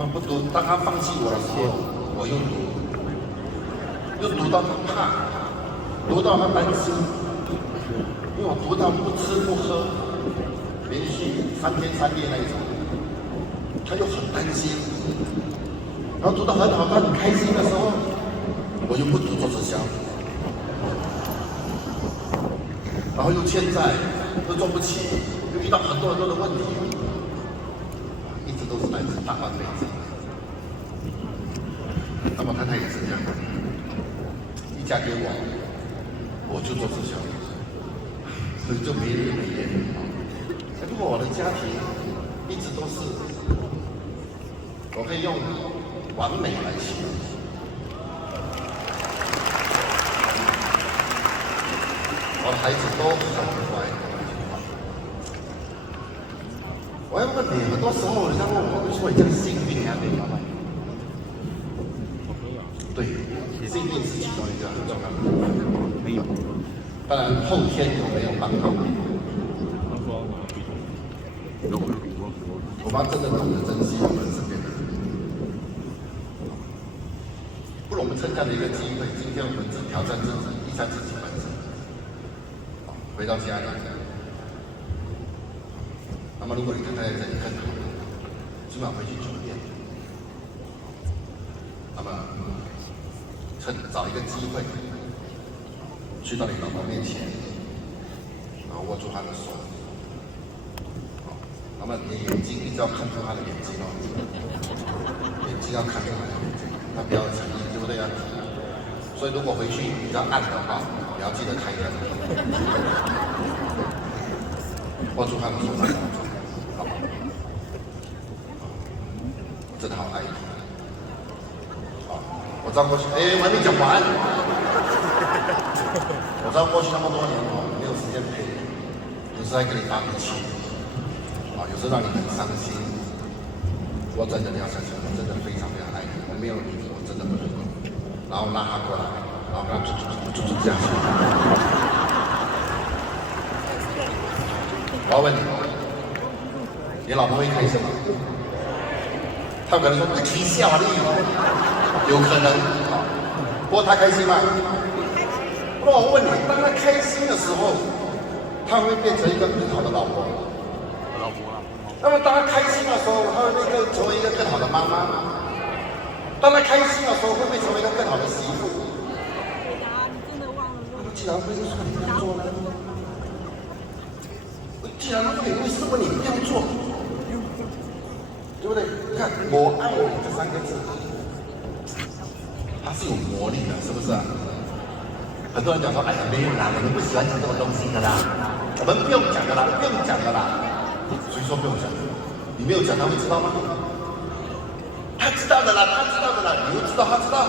么不读？当他放弃我的时候，我又读到他怕，读到他担心，因为我读到不吃不喝，连续3天3夜那一种，他又很担心。然后读到很好，他很开心的时候，我又不读做直销，然后又欠债，又做不起，又遇到很多的问题，一直都是来自大半辈子。那么太太也是这样，一嫁给我就做直销，所以就没日没夜。如果我的家庭一直都是，我可以用完美来形容。我的孩子都很乖。我要问你，很多时候人家问我，为什么你这么幸运啊？对，幸运是其中一个很重要的。没有。当然，后天有没有帮到？我妈真的懂得珍惜我们身边的人。不如我们趁这样的一个机会，今天我们只挑战自己，一下自己本身。回到家里，那么如果你太太在这里更好，今晚回去酒店，那么找一个机会，去到你老婆面前，然后握住她的手，那么你的眼睛一直要看住她的眼睛哦，眼睛要看住她的眼睛，她不要强硬，对不对啊？所以如果回去比较暗的话，你要记得开灯，握住她的手，好吗？真的好爱你。我知道过去，我还没讲完。我知道过去那么多年没有时间陪，有时还跟你发脾气，有时让你很伤心。我真的要相信，我真的非常非常爱你，我没有你，我真的不能够。然后拉他过来，然后跟他住这样。我要问你，你老婆会开心吗？她可能说你听笑你。有可能，不过他开心吗？那我问你，当他开心的时候，他会变成一个更好的老婆。那么当他开心的时候，他会不会成为一个更好的妈妈？当他开心的时候，会不会成为一个更好的媳妇？既然会是说你这样做呢？既然会，为什么你不这样做？对不对？看“我爱你”这3个字。它是有魔力的，是不是啊？很多人讲说，哎呀，没有啦，我们不喜欢讲这种东西的啦，我们不用讲的啦，不用讲的啦。谁说不用讲？你没有讲，他会知道吗？他知道的啦，他知道的啦，你又知道他知道。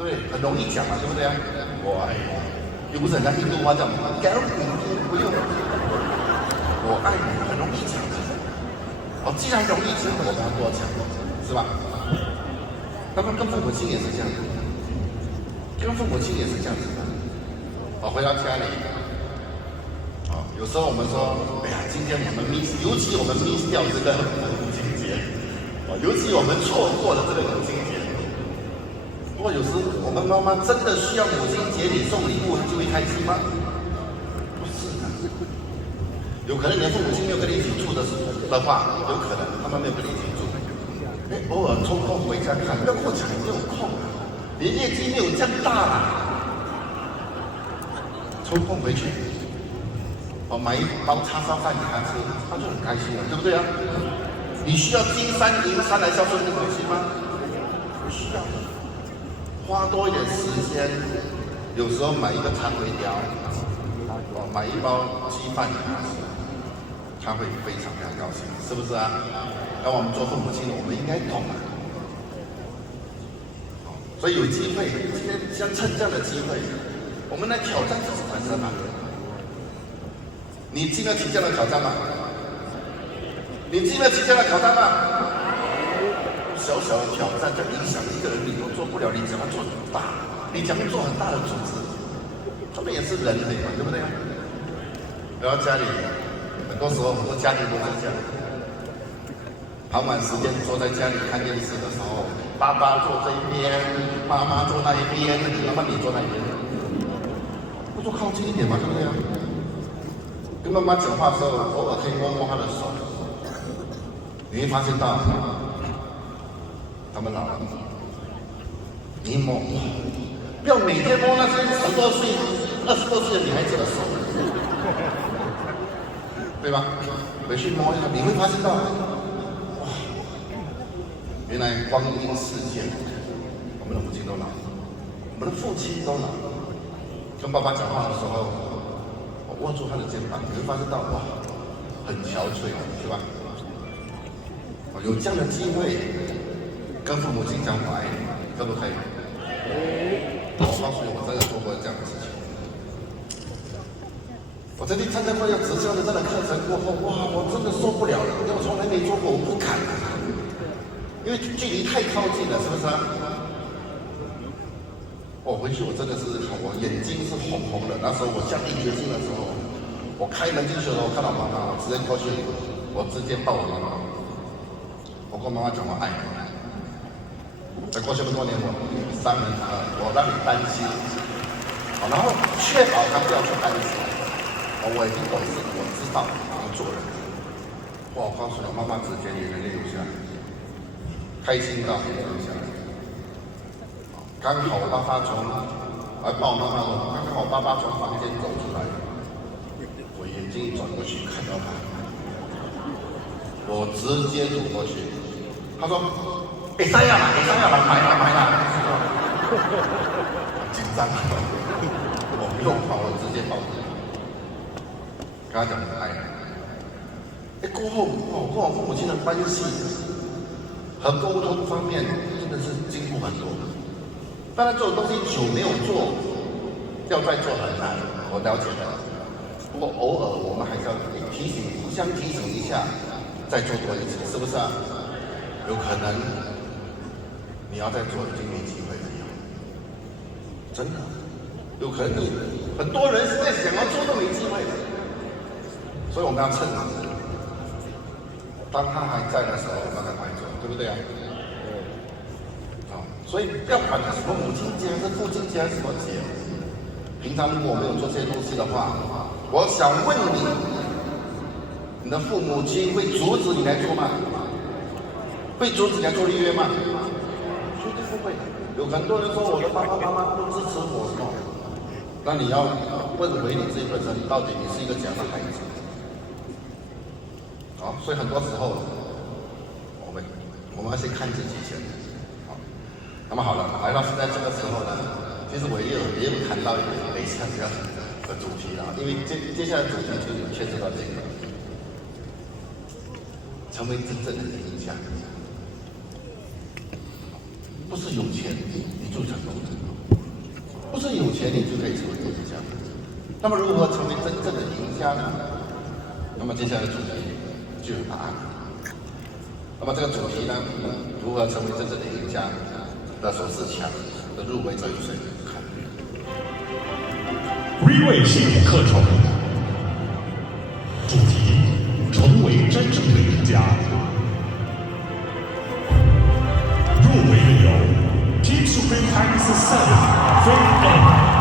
对，很容易讲嘛，对不对啊？我爱你，又不是人家印度话叫“给你”，不用。我爱你，很容易讲的。既然容易讲，我们要多讲。是吧？那么跟父母亲也是这样子，跟父母亲也是这样子的。回到家里，有时候我们说，哎呀，今天我们尤其我们 miss 掉这个母亲节，尤其我们错过了这个母亲节。不过有时我们妈妈真的需要母亲节你送礼物就会开心吗？不是的，有可能你的父母亲没有跟你一起住的话，有可能他们没有跟你一起住。偶尔抽空回家看，不要跟我讲你没有空啊，你业绩没有这样大啦。抽空回去，买一包叉烧饭给他吃，他就很开心了，对不对啊？你需要金山银山来孝顺父母亲吗？不需要，花多一点时间，有时候买一个餐回雕，买一包鸡饭给他吃，他会非常非常高兴，是不是啊？那我们做父母亲的，我们应该懂啊。所以有机会，今天像趁这样的机会，我们来挑战自己本身嘛。你经得起这样的挑战吗？你经得起这样的挑战吗？小小的挑战就影响一个人，你都做不了，你怎么做很大？你怎么做很大的组织？他们也是人类嘛，对不对？然后家里很多时候很多家庭都是这样。傍晚时间坐在家里看电视的时候，爸爸坐这一边，妈妈坐那一边，那么你坐那一边，不坐靠近一点嘛，对不对啊？跟妈妈讲话的时候，偶尔可以摸摸她的手，你会发现到，他们老了，你一摸，不要每天摸那些10多岁、20多岁的女孩子的手，对吧？回去摸一下，你会发现到。原来光阴似箭，我们的母亲都老了，我们的父亲都老了。跟爸爸讲话的时候，我握住他的肩膀，你会发现到哇，很憔悴，是吧？有这样的机会跟父母亲讲我爱你，可不可以？我告诉你，我真的做过这样的事情。我在去参加过要直销的这个课程过后，哇，我真的受不了了，因为我从来没做过，我不敢。因为距离太靠近了，是不是啊？我回去我真的是，我眼睛是红红的。那时候我下定决心的时候，我开门进去的时候，我看到妈妈，我直接过去，我直接抱我妈妈。我跟妈妈讲我爱你。在过去这么多年，我伤人我让你担心，然后确保他不要去担心。我已经懂事，我知道怎么做人。哇，我告诉你，妈妈直接眼泪流下来。开心到眼泪下来，刚好我爸爸还抱妈妈说，刚好我爸爸从房间走出来，我眼睛一转过去看到他，我直接走过去，他说：“哎，三亚啦，买啦！”紧张，我不用跑，我直接抱着，跟他讲爱。过后我跟我父母亲的关系。和沟通方面真的是进步很多。当然，这种东西久没有做，要再做很难，我了解的。不过偶尔我们还是要提醒，互相提醒一下，再做多一次，是不是啊？有可能你要再做已经没机会了，真的，有可能很多人现在想要做都没机会了，所以我们要趁当他还在的时候，我们赶快做，对不对啊？所以不要管他什么母亲节还是父亲节还是什么节，平常如果我没有做这些东西的话，我想问你，你的父母亲会阻止你来做吗？会阻止你来做立约吗？绝对不会的。有很多人说我的爸爸妈妈不支持我，那你要问回你自己本身，到底你是一个怎样的孩子？所以很多时候，我们要先看自己先。好，那么好了，来到现在这个时候呢，其实我也有谈到一个类似这样的主题了，因为接下来主题就有牵涉到这个，成为真正的赢家，不是有钱你就成功的，不是有钱你就可以成为赢家。那么如何成为真正的赢家呢？那么接下来的主题就有答案。那么这个主题呢，如何成为真正的赢家的首次强的入围者有谁？看 RIWAY 系统课程主题：成为真正的赢家。入围的有 Team Supreme Pegasus 7 Faith Ann。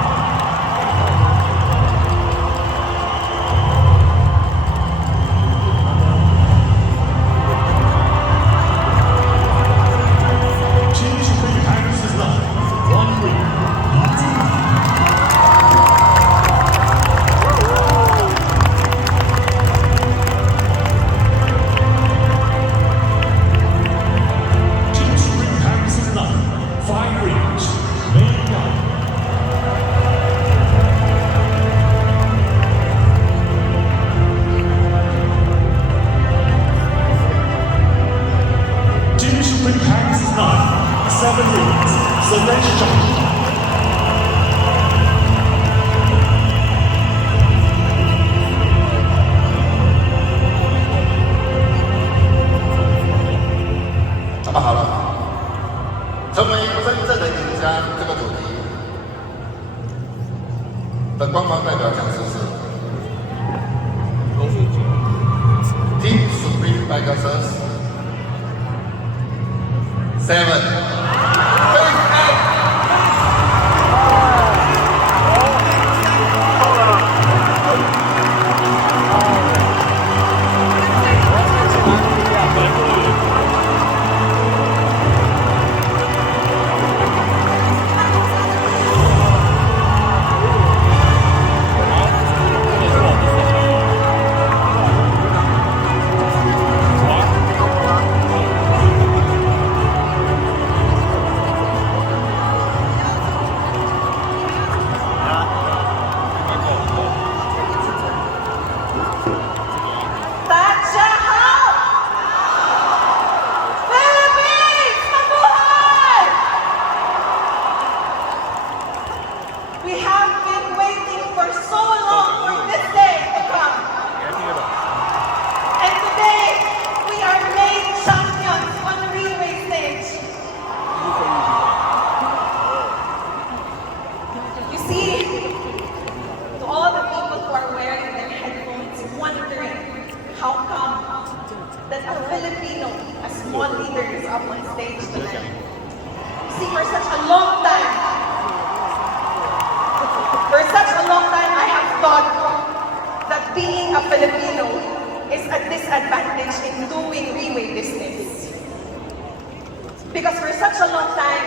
的官方代表讲师是 Team Supreme Pegasus 7. Faith Ann. Because for such a long time,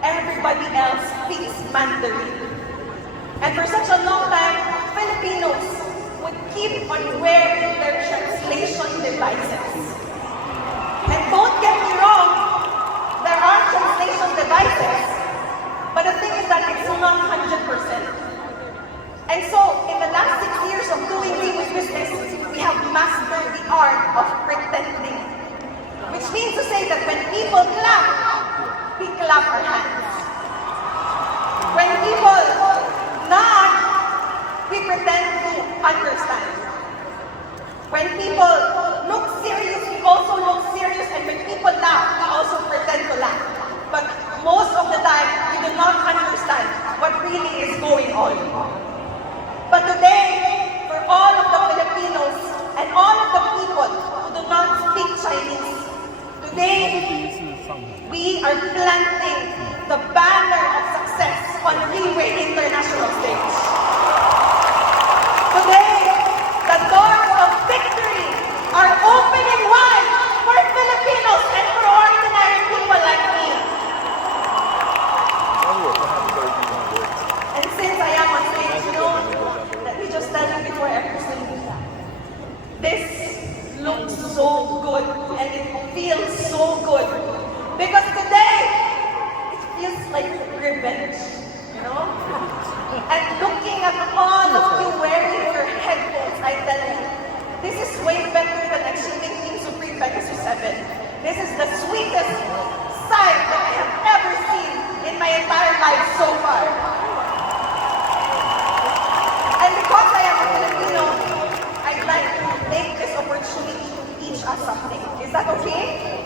everybody else speaks Mandarin. And for such a long time, Filipinos would keep on wearing their translation devices. And don't get me wrong, there are translation devices, but the thing is that it's not 100%. And so, in the last 6 years of doing RIWAY business, we have mastered the art of pretending. Which means to say that when people clap, we clap our hands. When people nod, we pretend to understand. When people look serious, we also look serious. And when people laugh, we also pretend to laugh. But most of the time, we do not understand what really is going on. But today, for all of the Filipinos and all of the people who do not speak Chinese, today, we are planting the banner of success on RIWAY International Stage. Today, the doors of victory are opening wide for Filipinos and for ordinary people like me. And since I am on stage, let me just tell you before I proceed. This looks so good and it feels so good because today it feels like revenge, And looking at all of you wearing your headphones, I tell you, this is way better than achieving Team Supreme Pegasus 7. This is the sweetest sight that I have ever seen in my entire life so far. And because I am a Filipino, I'd like to take this opportunity to teach us something. Is that okay?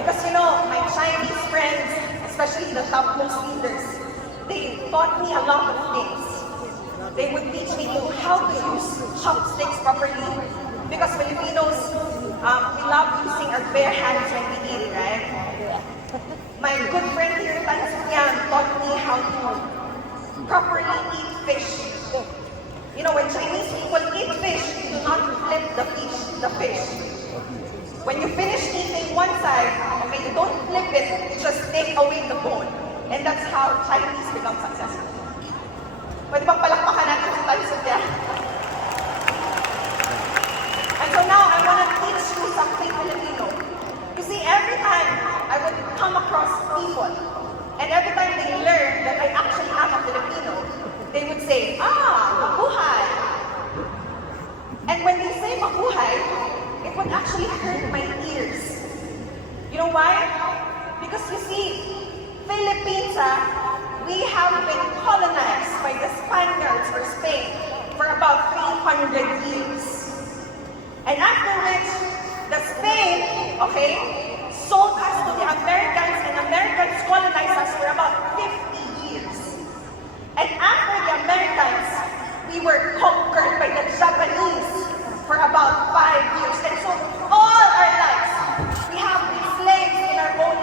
Because my Chinese friends, especially the topmost leaders, they taught me a lot of things. They would teach me how to use chopsticks properly. Because Filipinos, we love using our bare hands when we eat, right? My good friend here, Tansuyan, taught me how to properly eat fish. When Chinese people eat fish, you do not flip the fish. When you finish eating one side, you don't flip it, you just take away the bone. And that's how Chinese become successful. Pwede bang palakpakan natin si Tansuyan? And so now, I want to teach you something Filipino. You see, every time I would come across people, and every time they learn that I actually am a Filipino, they would say, mabuhay. And when they say mabuhay, it would actually hurt my ears. You know why? Because you see, Philippines, we have been colonized by the Spaniards or Spain for about 300 years. And after which, the Spain, sold us to the Americans, and Americans colonized us for about 50 years. And after the Americans, we were conquered by the Japanese for about 5 years. And so all our lives, we have been slaves in our own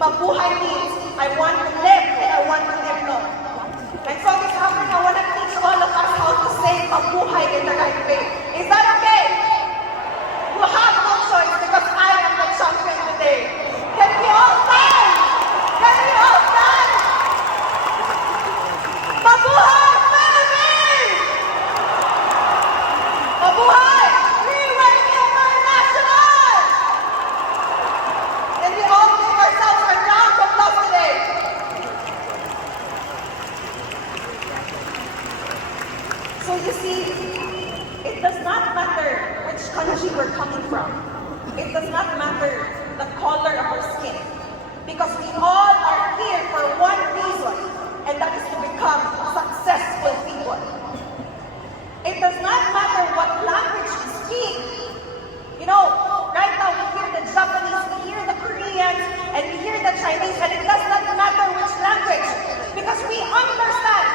Mabuhay means I want to live and I want to live long. And so this afternoon, I want to teach all of us how to say mabuhay in the right way. Is that okay? You have no choice because I am the champion today. Can we all stand? Can we all stand? Mabuhay Philippines! Mabuhay RIWAY International! Can we all give ourselves a round of applause today? So you see, it does not matter which country we're coming from. It does not matter the color of our skin. Because we all are here for one reason, and that is to become successful people. It does not matter what language we speak. You know, right now we hear the Japanese, we hear the Koreans, and we hear the Chinese, and it does not matter which language. Because we understand.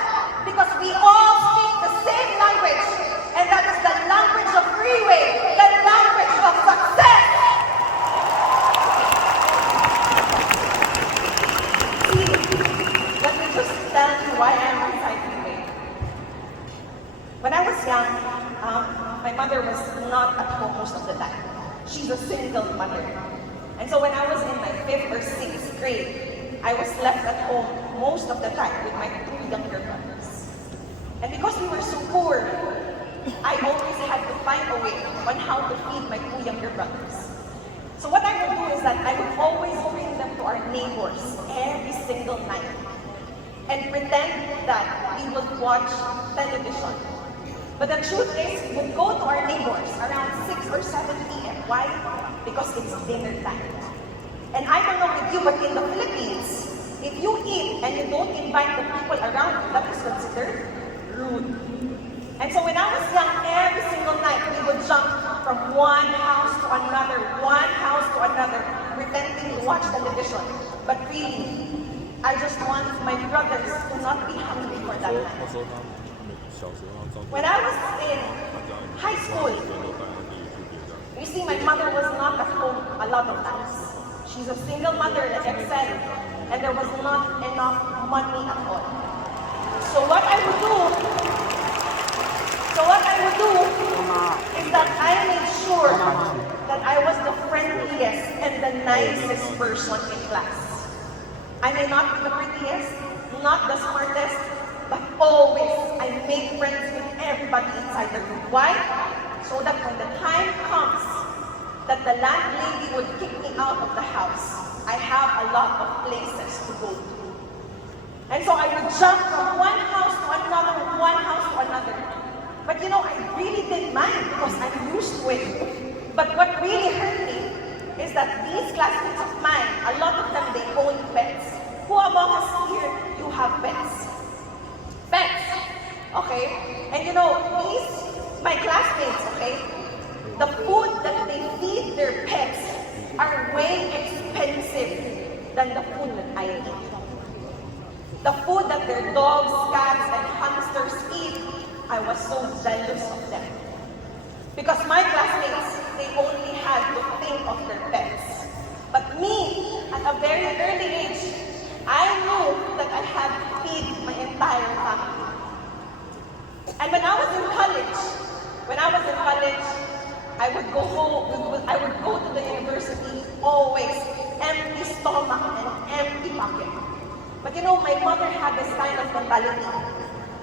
Because we all speak the same language. And that is the language of RIWAY, the language of success. See, let me just tell you why I am inside RIWAY. When I was young, my mother was not at home most of the time. She's a single mother. And so when I was in my 5th or 6th grade, I was left at home most of the time with my 2 younger brothers. And because we were so poor, I always had to find a way on how to feed my 2 younger brothers. So what I would do is that I would always bring them to our neighbors every single night and pretend that we would watch television. But the truth is, we would go to our neighbors around 6 or 7 p.m. Why? Because it's dinner time. And I don't know with you, but in the Philippines, if you eat and you don't invite the people around you, that is considered rude. And so when I was young, every single night, we would jump from one house to another, pretending to watch television. But really, I just want my brothers to not be hungry for that night. When I was in high school, you see, my mother was not at home a lot of times. She's a single mother, like I said, and there was not enough money at all. So what I would do is that I made sure that I was the friendliest and the nicest person in class. I may not be the prettiest, not the smartest, but always I make friends with everybody inside the group. Why? So that when the time comes that the landlady would kick me out of the house, I have a lot of places to go to. And so I would jump from one house to another. But you know, I really didn't mind because I'm used to it. But what really hurt me is that these classmates of mine, a lot of them, they own pets. Who among us here, you have pets? Pets, okay? And you know, my classmates, okay, the food that they feed their pets are way expensive than the food that I eat. The food that their dogs, cats, and hamsters eat, I was so jealous of them. Because my classmates, they only had to think of their pets. But me, at a very early age, I knew that I had to feed my entire family. And when I was in college, I would go home, I would go to the university always empty stomach and empty pocket. But you know, my mother had this kind of mentality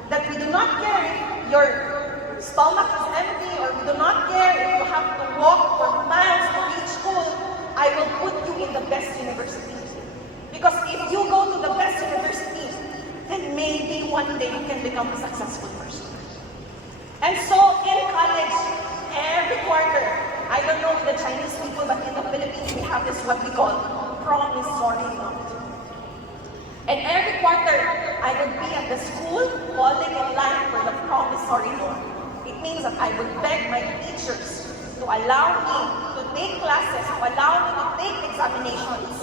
that we do not care if your stomach is empty or we do not care if you have to walk for miles to reach school. I will put you in the best university. Because if you go to the best university, then maybe one day you can become a successful person. And so in college, every quarter, I don't know with the Chinese people, but in the Philippines, we have this what we call promissory note. And every quarter, I would be at the school falling in line for the promissory note. It means that I would beg my teachers to allow me to take classes, to allow me to take examinations,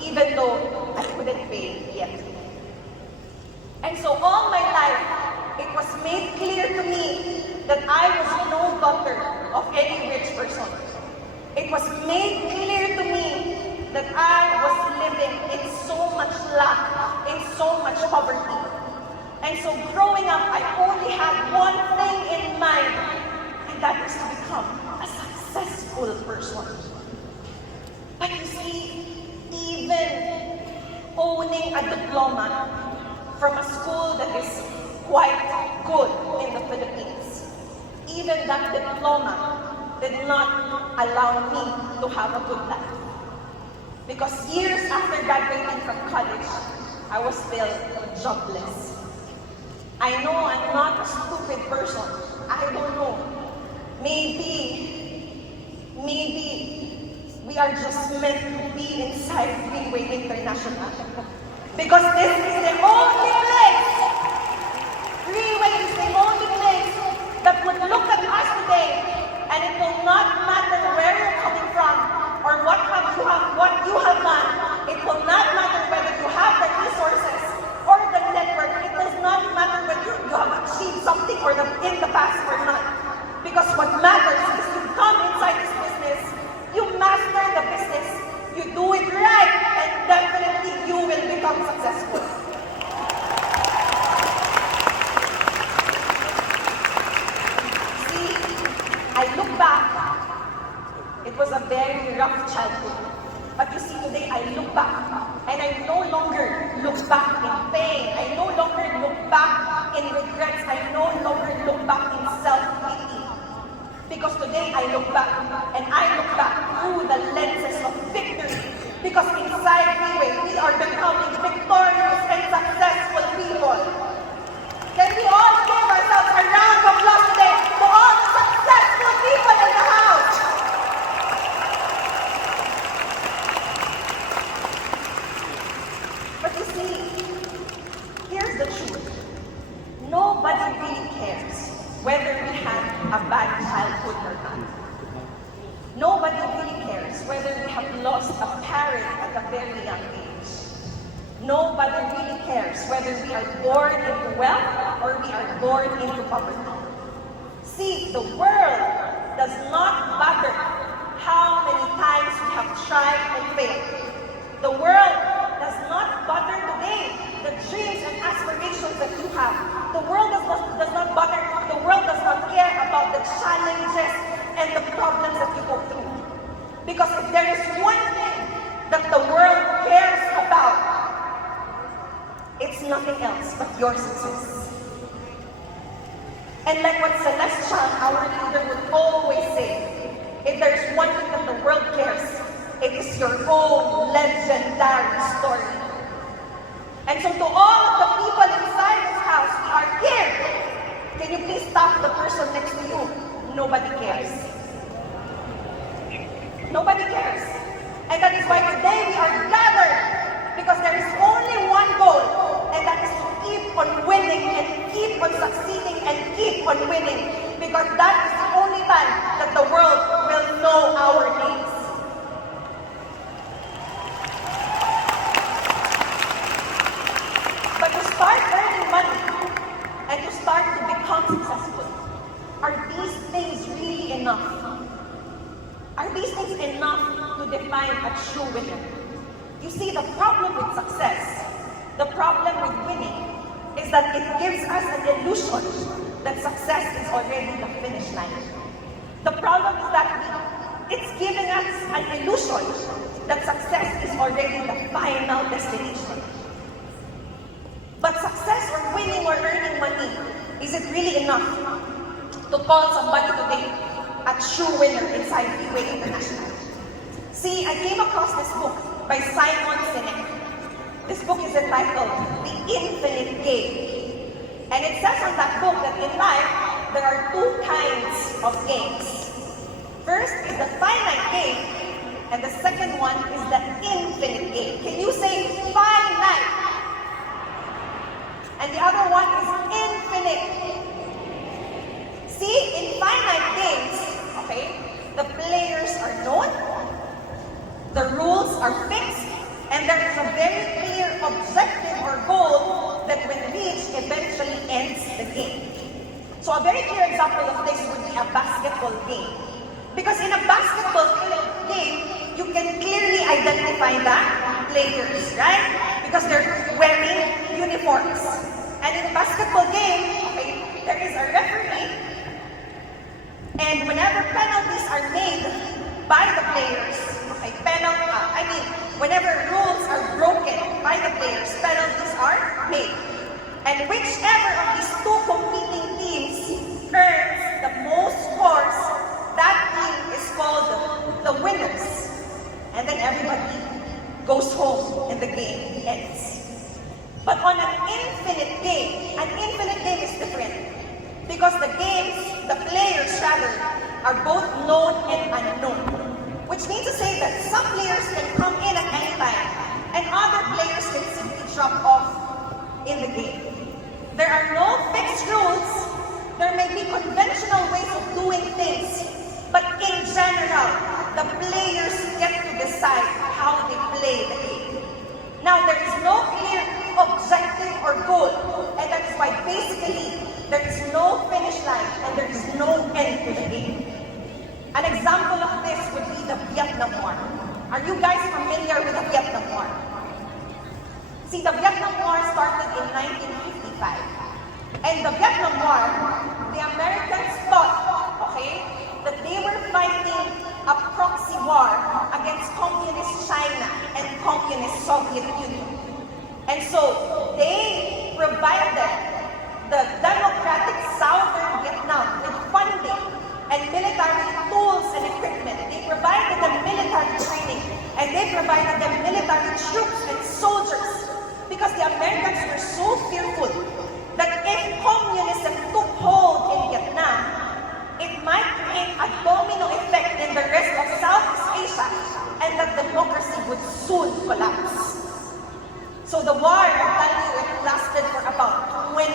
even though I couldn't pay yet. And so all my life, it was made clear to me that I was no daughter of any rich person. It was made clear to me that I was living in owning a diploma from a school that is quite good in the Philippines. Even that diploma did not allow me to have a good life. Because years after graduating from college, I was still jobless. I know I'm not a stupid person. I don't know. Maybe we are just meant to be inside RIWAY International. Because this is the only place, RIWAY is the only place that would look at us today, and it will not matter where you're coming from or what you have done. It will not matter whether you have the resources or the network. It does not matter whether you have achieved something or in the past or not. Because what matters is you come inside this business, you master the business, you do it right, and definitely you will become successful. See, I look back, it was a very rough childhood. But you see, today I look back, and I no longer look back in pain. I no longer look back in regrets. I no longer look back in self-pity. Because today I look back, and I look back through the lenses of victory. Because inside RIWAY, we are becoming victorious and successful people. Can we all give ourselves a round of applause today to all the successful people in the house? But you see, here's the truth. Nobody really cares whether we had a bad childhood or not. Nobody really cares whether we have lost a parent at a very young age. Nobody really cares whether we are born into wealth or we are born into poverty. See, the world does not matter how many times we have tried and failed. The world does not bother today the dreams and aspirations that you have. The world does not bother. The world does not care about the challenges and the problems that you go through. Because if there is one thing that the world cares about, it's nothing else but your success. And like what Celestial, our leader, would always say, if there is one thing that the world cares, it is your own legendary story. And so to all of the people inside this house who are here, can you please stop the person next to you? Nobody cares. Nobody cares. And that is why today we are gathered, because there is only one goal, and that is to keep on winning and keep on succeeding and keep on winning, because that is the only time that the world will know our names. But to start earning money and to start to become successful, are these things really enough? Are these things enough to define a true winner? You see, the problem with success, the problem with winning, is that it gives us an illusion that success is already the finish line. The problem is that it's giving us an illusion that success is already the final destination. But success or winning or earning money, is it really enough to call somebody today a true winner inside RIWAY International? See, I came across this book by Simon Sinek. This book is entitled The Infinite Game. And it says on that book that in life, there are two kinds of games. First is the finite game, and the second one is the infinite game. Can you say finite? And the other one is infinite. See, in finite games, okay, the players are known, the rules are fixed, and there is a very clear objective or goal that when reached eventually ends the game. So a very clear example of this would be a basketball game. Because in a basketball game, you can clearly identify the players, right? Because they're wearing uniforms. And in a basketball game, okay, there is a referee, and whenever penalties are made by the players, okay, whenever rules are broken by the players, And whichever of these two competing teams earns the most scores, that team is called the winners. And then everybody goes home and the game ends. But on an infinite game is different. Because the players rather, are both known and unknown. Which means to say that some players can come in at any time, and other players can simply drop off in the game. There are no fixed rules. There may be conventional ways of doing things, but in general, the players get to decide how they play the game. Now, there is no clear objective or goal, and that is why basically there is no finish line and there is no end to the game. An example of this would be the Vietnam War. Are you guys familiar with the Vietnam War? See, the Vietnam War started in 1955. And the Vietnam War, the Americans thought, that they were fighting a proxy war against communist China and communist Soviet Union. And so they provided the democratic Southern Vietnam with funding and military tools and equipment. They provided them military training, and they provided them military troops and soldiers, because the Americans were so fearful that if communism took hold in Vietnam, it might create a domino effect in the rest of Southeast Asia, and that democracy would soon collapse. So the war, I tell you, it lasted for about 20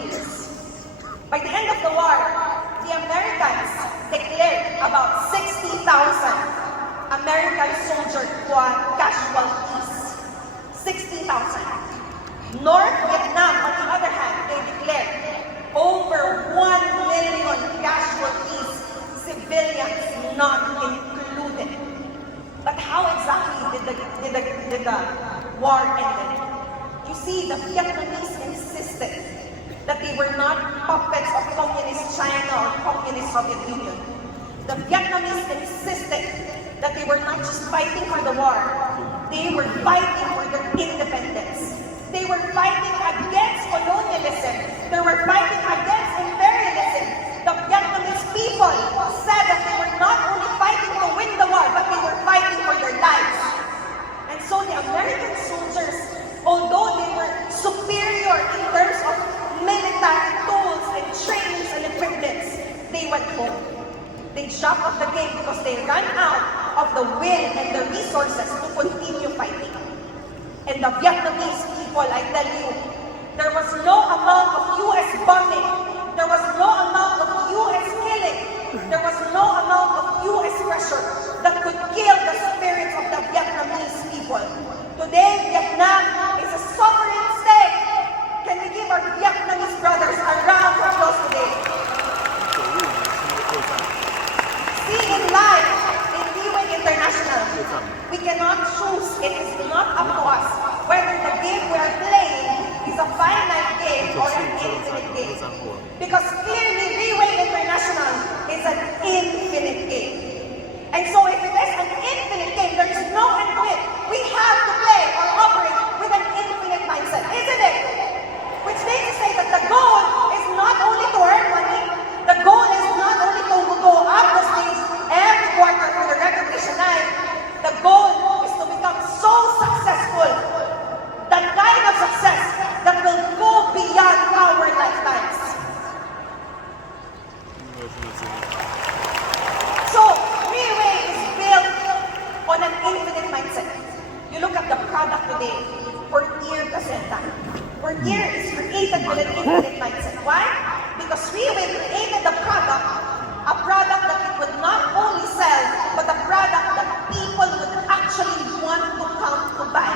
years. By the end of the war, the Americans declared about 60,000 American soldier casualties. 60,000. North Vietnam, on the other hand, they declared over 1 million casualties, civilians not included. But how exactly did the war end? You see, the Vietnamese insisted that they were not puppets of communist China or communist Soviet Union. The Vietnamese insisted that they were not just fighting for the war, they were fighting for their independence. They were fighting against colonialism. They were fighting against imperialism. The Vietnamese people said that they were not only fighting to win the war, but they were fighting for their lives. And so the American soldiers, although they were superior in terms of military tools and trainings and equipment, they went home. They dropped off the game because they ran out of the will and the resources to continue fighting. And the Vietnamese people, I tell you, there was no amount of U.S. bombing, there was no amount of U.S. killing, there was no amount of U.S. pressure that could kill the spirits of the Vietnamese people. Today, Vietnam is a sovereign state. Can we give our Vietnamese brothers a round of applause today? See, in life, in RIWAY International, we cannot choose. It is not up to us whether the game we are playing is a finite game or an infinite game. Because clearly, RIWAY International is an infinite game. And so if it is an infinite game, there is no end to it. We have to play or operate with an infinite mindset, isn't it? Which means to say that the goal is not only to earn money, the goal is not only to go up the stage every quarter for the recognition night. The goal is to become so successful, that kind of success that will go beyond our lifetimes. So, RIWAY is built on an infinite mindset. You look at the product today, Portier Placenta. Portier is created with an infinite mindset. Why? Because RIWAY created a product that it would not only sell, but a product that people would actually want to come to buy.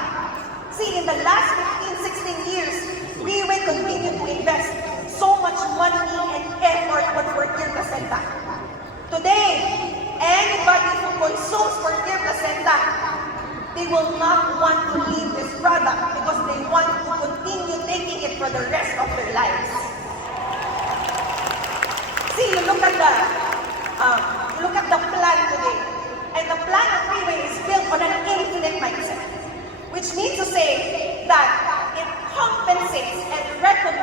See, in the last 15, 16 years, RIWAY continued to invest so much money and effort on Portier Placenta. Today, anybody who consumes Portier Placenta, they will not want to leave this product because they want to continue taking it for the rest of their lives. See, you look at the plan today, and the plan of RIWAY is built on an infinite mindset, which means to say that it compensates and recognizes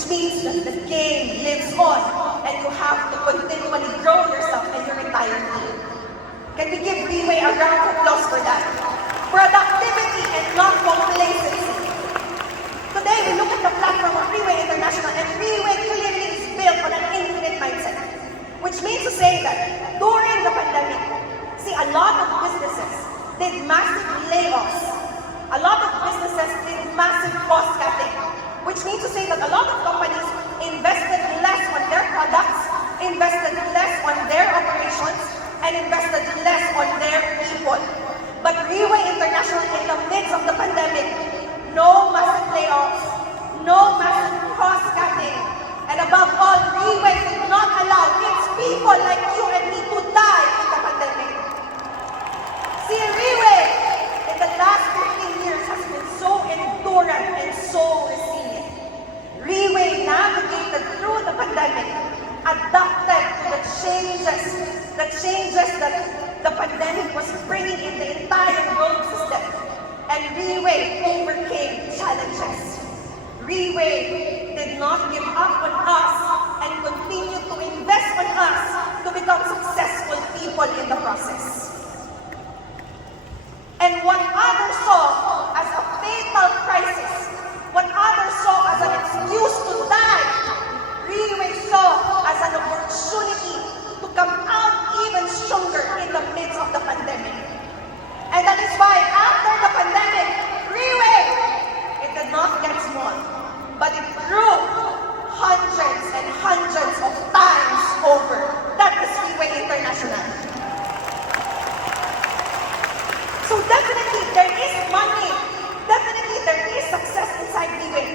which means that the game lives on and you have to continually grow yourself and your entire team. Can we give RIWAY a round of applause for that? Productivity and not complacency. Today, we look at the platform of RIWAY International, and RIWAY clearly is built on an infinite mindset, which means to say that during the pandemic, see, a lot of businesses did massive layoffs. A lot of businesses did massive cost cutting, which means to say that a lot of companies invested less on their products, invested less on their operations, and invested less on their people. But RIWAY International, in the midst of the pandemic, no massive layoffs, no massive cost cutting, and above all, RIWAY did not allow its people like you and me to die in the pandemic. See, RIWAY in the last 15 years has been so endurant and so resilient. RIWAY navigated through the pandemic, adapted to the changes that the pandemic was bringing in the entire world system, and RIWAY overcame challenges. RIWAY did not give up on us and continued to invest on us to become successful people in the process. And what others saw as a fatal crisis, what others saw as an excuse to die, RIWAY saw as an opportunity to come out even stronger in the midst of the pandemic. And that is why after the pandemic, RIWAY, it did not get small, but it grew hundreds and hundreds of times over. That is RIWAY International. So definitely there is money, definitely there is success inside RIWAY,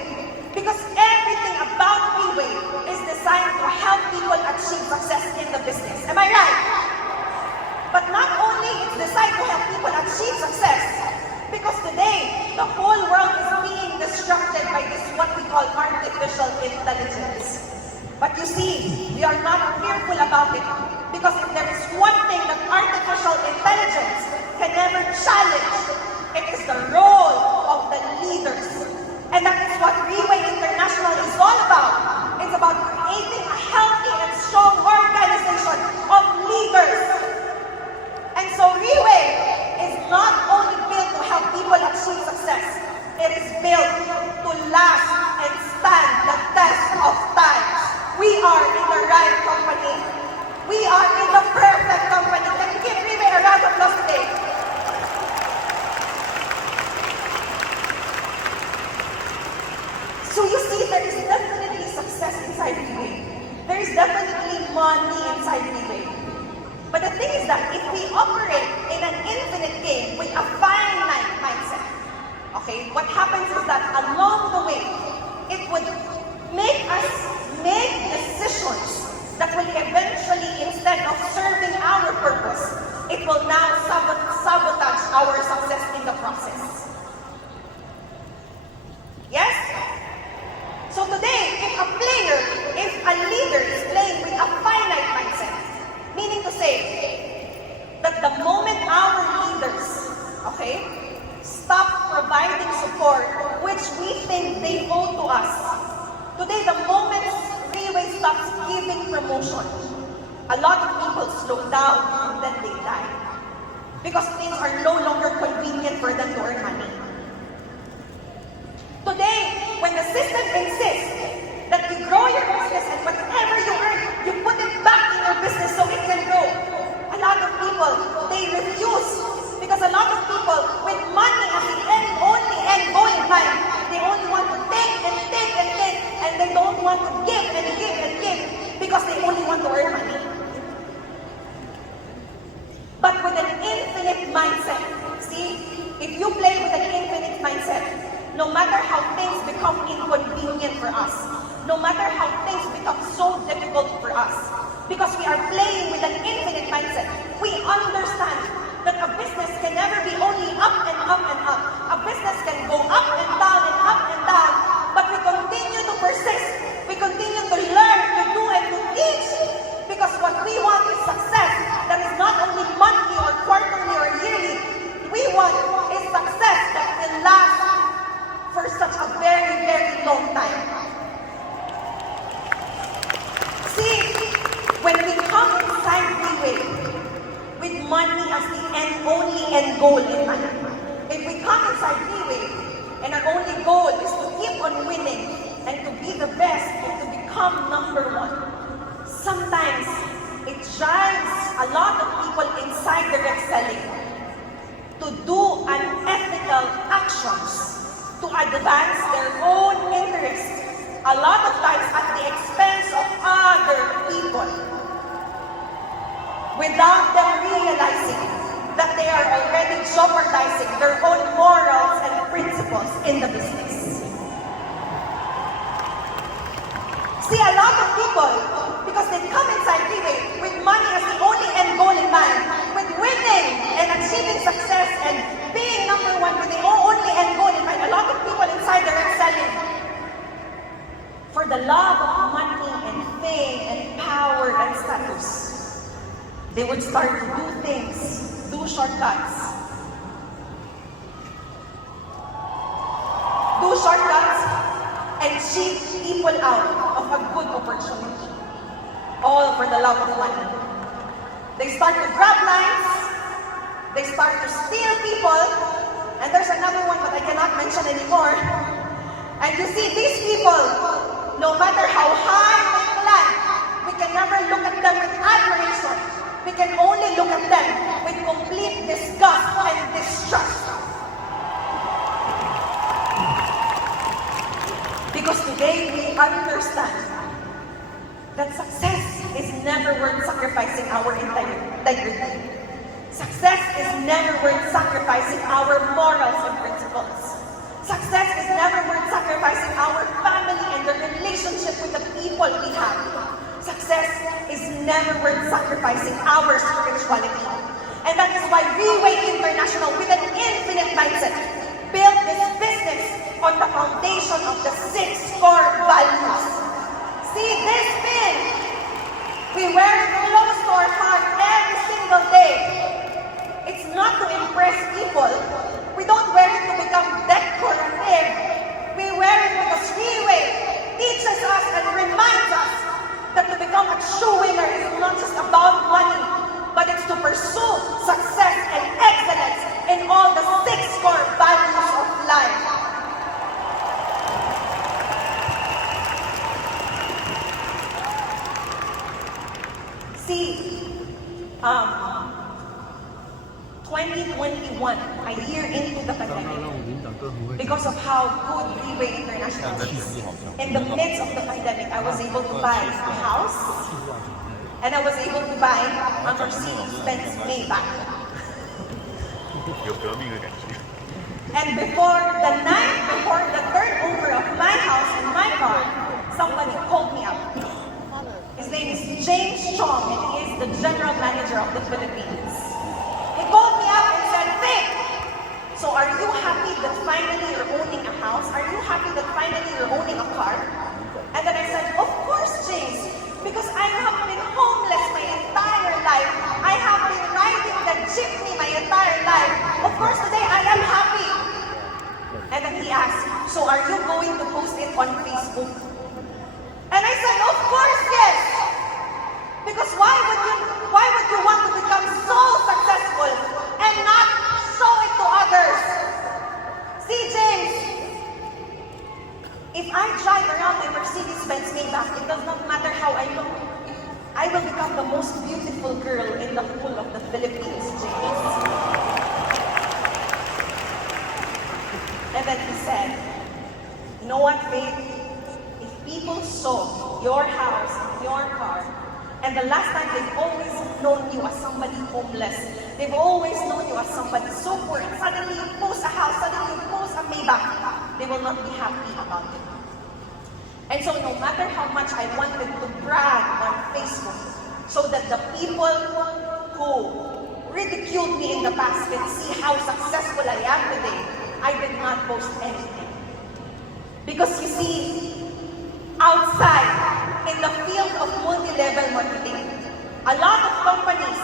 because everything about RIWAY is designed to help people achieve success in the business. Am I right? But not only it's designed to help people achieve success, because today the whole world is being disrupted by this what we call artificial intelligence. But you see, we are not fearful about it, because if there is one thing that artificial intelligence can never challenge, it is the role of the leaders. And that is what RIWAY International is all about. It's about creating a healthy and strong organization of leaders. And so RIWAY is not only built to help people achieve success, it is built to last and stand the test of time. We are in the right company. We are in the perfect company. Can you give RIWAY a round of applause today? So you see, there is definitely success inside RIWAY. There is definitely money inside RIWAY. But the thing is that if we operate in an infinite game with a finite mindset, okay, what happens is that along the way, it would make us make decisions that will eventually, instead of serving our purpose, it will now sabotage our success in the process. Yes? So today, if a leader is playing with a finite mindset, meaning to say that the moment our leaders, okay, stop providing support, which we think they owe to us, today the moment RIWAY stops giving promotion, a lot of people slow down and then they die. Because things are no longer convenient for them to earn money. Today, when the system insists that you grow your business and whatever you earn, you put it back in your business so it can grow, a lot of people, they refuse. Because a lot of people with money as the only end goal in mind, they only want to take and take and take, and they don't want to give and give and give because they only want to earn money. But with an infinite mindset, see, if you play with an infinite mindset, no matter how things become inconvenient for us, no matter how things become so difficult for us, because we are playing with an infinite mindset, we understand that a business can never be only up and up and up. A business can go up and down and up and down, but we continue to persist. We continue to learn, to do, and to teach, because what we want is success. That is not only monthly or quarterly or yearly. We want is success that will last for such a very, very long time. RIWAY with money as the only end goal in mind. If we come inside RIWAY and our only goal is to keep on winning and to be the best and to become number one, sometimes it drives a lot of people inside direct selling to do unethical actions to advance their own interests, a lot of times at the expense of other people, without them realizing that they are already jeopardizing their own morals and principles in the business. See, a lot of people, because they come inside RIWAY with money as the only end goal in mind, with winning and achieving success and being number one with the only end goal in mind, a lot of people inside direct selling, for the love of money and fame and power and status, they would start to do things, do shortcuts. And cheat people out of a good opportunity. All for the love of money. They start to grab lines, they start to steal people, and there's another one but I cannot mention anymore. And you see, these people, no matter how high they climb, we can never look at them with admiration. We can only look at them with complete disgust and distrust. Because today we understand that success is never worth sacrificing our integrity. Success is never worth sacrificing our morals and principles. Success is never worth sacrificing our family and the relationship with the people we have. Success is never worth sacrificing our spirituality. And that is why RIWAY International, with an infinite mindset, built this business on the foundation of the 6 core values. See, this pin, we wear it close to our heart every single day. It's not to impress people. We don't wear it to become decorative. We wear it because RIWAY teaches us and reminds us that to become a true winner is not just about money, but it's to pursue success and excellence in all the 6 core values of life. See, 2021, a year into the pandemic, because of how good RIWAY International is, in the midst of the pandemic, I was able to buy a house, and I was able to buy a Mercedes-Benz Maybach. And before the night before the turnover of my house and my car, somebody called me up. His name is James Chong, and he is the general manager of the Philippines. He called me up and said, "Faith, so are you happy that finally you're owning a house? Are you happy that finally you're owning a car?" And then I said, "Of course, James, because I have been homeless my entire life. I have been riding the jeepney my entire life. Of course, today I am happy." And then he asked, "So are you going to post it on Facebook?" And I said, "Of course, yes. Because why would you want to become so successful and not show it to others?" See, James, if I drive around my Mercedes-Benz Maybach, it does not matter how I look. I will become the most beautiful girl in the whole of the Philippines, James. And then he said, "You know what, Faith? If people saw your house, your car, and the last time they've always known you as somebody homeless, they've always known you as somebody so poor, and suddenly you post a house, suddenly you post a Maybach, they will not be happy about it." And so no matter how much I wanted to brag on Facebook so that the people who ridiculed me in the past can see how successful I am today, I did not post anything. Because you see, outside, in the field of multi-level marketing, a lot of companies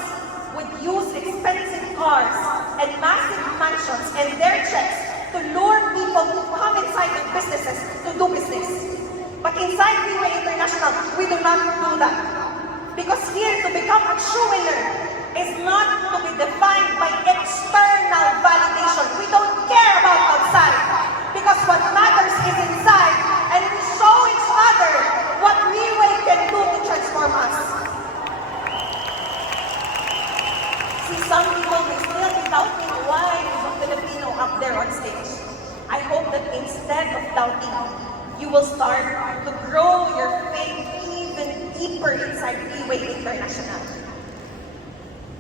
would use expensive cars and massive mansions and their checks to lure people to come inside their businesses to do business. But inside RIWAY International, we do not do that. Because here, to become a true winner is not to be defined by external validation. We don't care about outside. Because what matters is inside. And we show each other what RIWAY can do to transform us. See, some people may still be doubting why is a Filipino up there on stage. I hope that instead of doubting, you will start to grow your faith even deeper inside RIWAY International.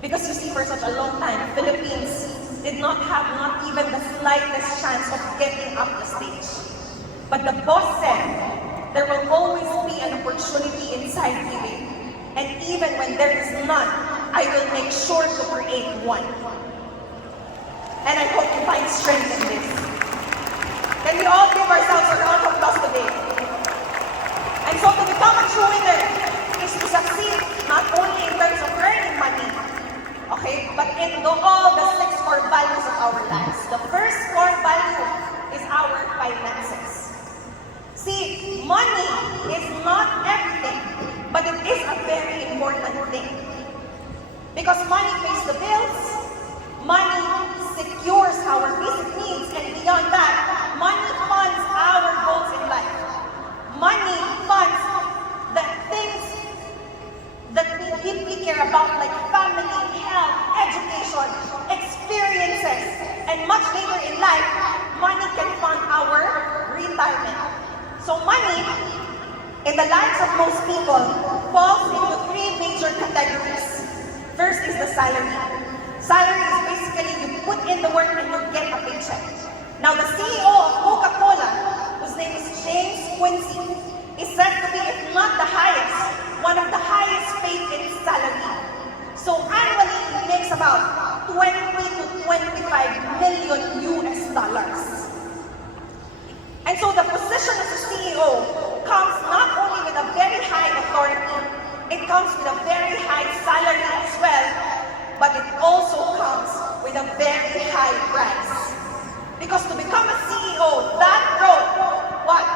Because you see, for such a long time, Philippines did not have not even the slightest chance of getting up the stage. But the boss said, there will always be an opportunity inside RIWAY. And even when there is none, I will make sure to create one. And I hope you find strength in this. Can we all give ourselves a round of applause today? And so to become a true winner is to succeed not only in terms of earning money, okay, but in all the 6 core values of our lives. The first core value is our finances. See, money is not everything, but it is a very important thing. Because money pays the bills, money secures our basic needs, and beyond that, money funds our goals in life. Money funds the things that we deeply care about, like family, health, education, experiences, and much later in life, money can fund our retirement. So money, in the lives of most people, falls into 3 major categories. First is the salary. Salary is basically you put in the work and you get a paycheck. Now the CEO of Coca-Cola, whose name is James Quincy, is said to be, if not the highest, one of the highest paid in salary. So annually, he makes about 20 to 25 million US dollars. And so the position of the CEO comes not only with a very high authority, it comes with a very high salary as well, but it also comes with a very high price. Because to become a CEO, that role, what?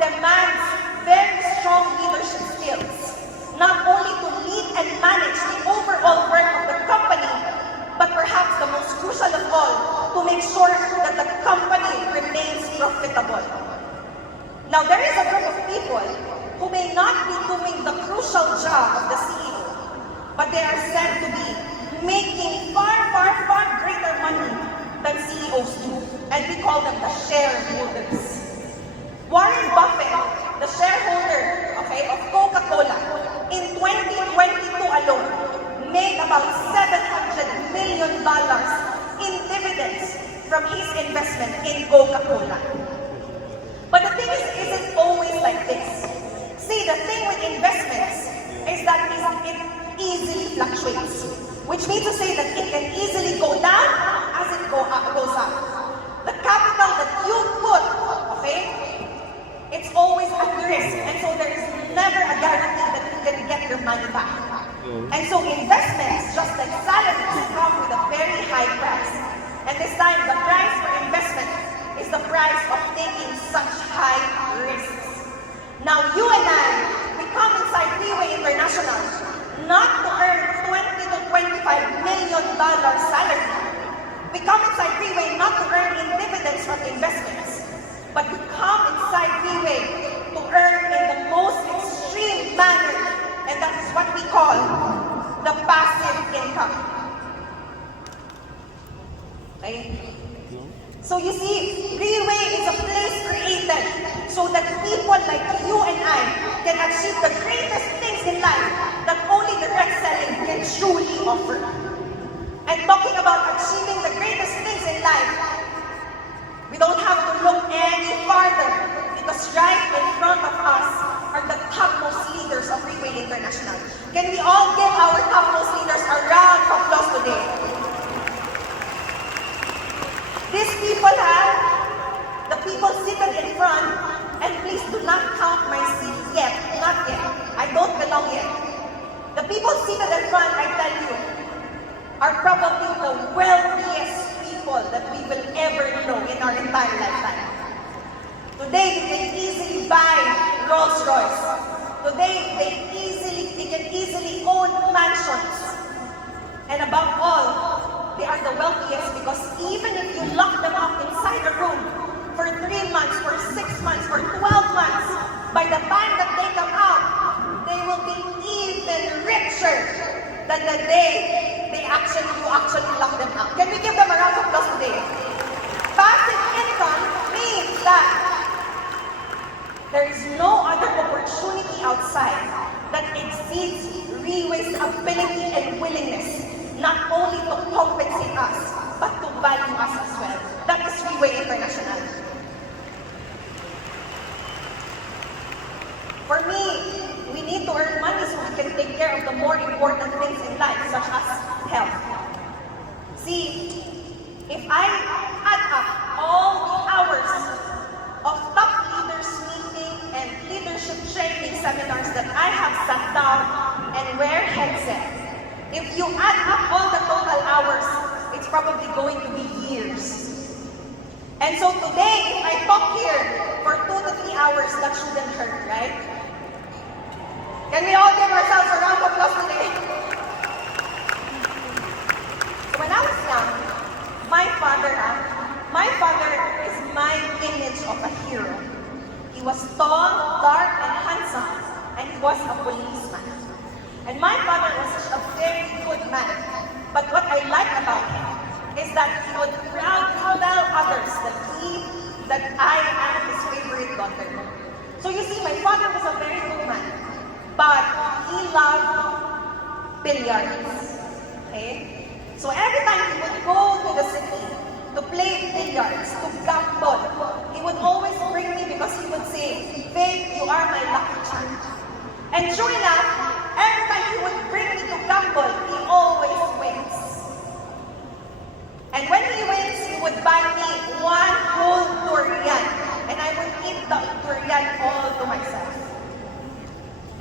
Demands very strong leadership skills. Not only to lead and manage the overall work of the company, but perhaps the most crucial of all, to make sure that the company remains profitable. Now, there is a group of people who may not be doing the crucial job of the CEO, but they are said to be making far, far, far greater money than CEOs do, and we call them the shareholders. Warren Buffett, the shareholder, okay, of Coca-Cola, in 2022 alone, made about $700 million in dividends from his investment in Coca-Cola. But the thing is, isn't always like this. See, the thing with investments is that it easily fluctuates, which means to say that it can easily go down as it goes up. The capital that you put, okay, it's always at risk, and so there is never a guarantee that you can get your money back. And so investments, just like salaries, come with a very high price. And this time, the price for investment is the price of taking such high risks. Now, you and I, we come inside RIWAY International not to earn $20 to $25 million salary. We come inside RIWAY not to earn in dividends from investments, but we come inside RIWAY to earn in the most extreme manner, and that is what we call the passive income. Okay? So you see, RIWAY is a place created so that people like you and I can achieve the greatest things in life that only direct selling can truly offer. And talking about achieving the greatest things in life, we don't have to look any farther, because right in front of us are the topmost leaders of RIWAY International. Can we all give our topmost leaders a round of applause today? These people the people seated in front, and please do not count my seat yet, not yet. I don't belong yet. The people seated in front, I tell you, are probably the wealthiest people that we will ever know in our entire lifetime. Today, they can easily buy Rolls Royce. Today, they can easily own mansions. And above all, they are the wealthiest because even if you lock them up inside a room for 3 months, for 6 months, for 12 months, by the time that they come out, they will be even richer than the day you actually lock them out. Can we give them a round of applause today? Passive income means that there is no other opportunity outside that exceeds RIWAY's ability and willingness not only to compensate us, but to value us as well. That is RIWAY International. For me, we need to earn money so we can take care of the more important things in life, such as health. See, if I add up all the hours of top leaders meeting and leadership training seminars that I have sat down and wear headset, if you add up all the total hours, it's probably going to be years. And so today, if I talk here for 2 to 3 hours, that shouldn't hurt, right? Can we all give ourselves a round of applause today? When I was young, my father is my image of a hero. He was tall, dark, and handsome, and he was a policeman. And my father was such a very good man. But what I like about him is that he would proudly tell others that I am his favorite daughter. So you see, my father was a very good man, but he loved billiards. Okay? So every time he would go to the city to play billiards, to gamble, he would always bring me because he would say, "Faith, you are my lucky charm." And sure enough, every time he would bring me to gamble, he always wins. And when he wins, he would buy me 1 whole durian, and I would eat the durian all to myself.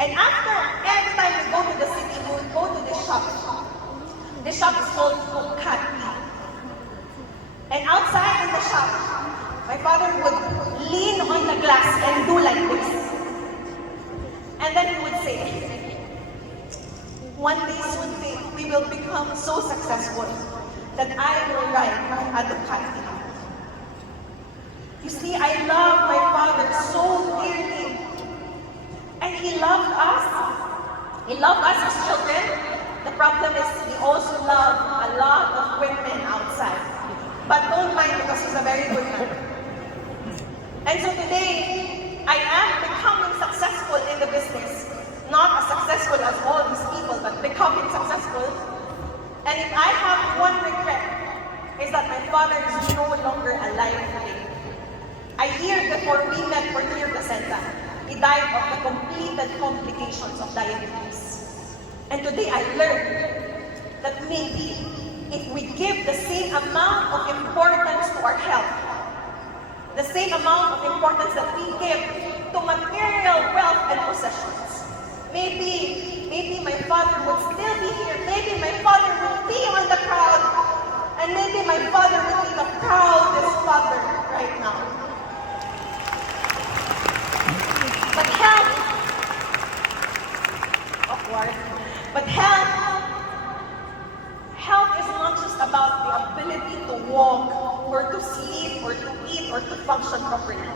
And after every time we go to the city, we would go to the shop. The shop is called Bukati. And outside in the shop, my father would lean on the glass and do like this. And then he would say, "One day soon, Faith, we will become so successful that I will ride a Ducati." You see, I love my father so dearly. And he loved us. He loved us as children. The problem is he also loved a lot of women outside. But don't mind because he's a very good man. And so today, I am becoming successful in the business. Not as successful as all these people, but becoming successful. And if I have one regret, is that my father is no longer alive today. A year before we met for clear placenta, he died of the completed complications of diabetes. And today I learned that maybe if we give the same amount of importance to our health, the same amount of importance that we give to material wealth and possessions, maybe my father would still be here. Maybe my father would be on the crowd, and maybe my father would be the proudest father right now. But health is not just about the ability to walk or to sleep or to eat or to function properly.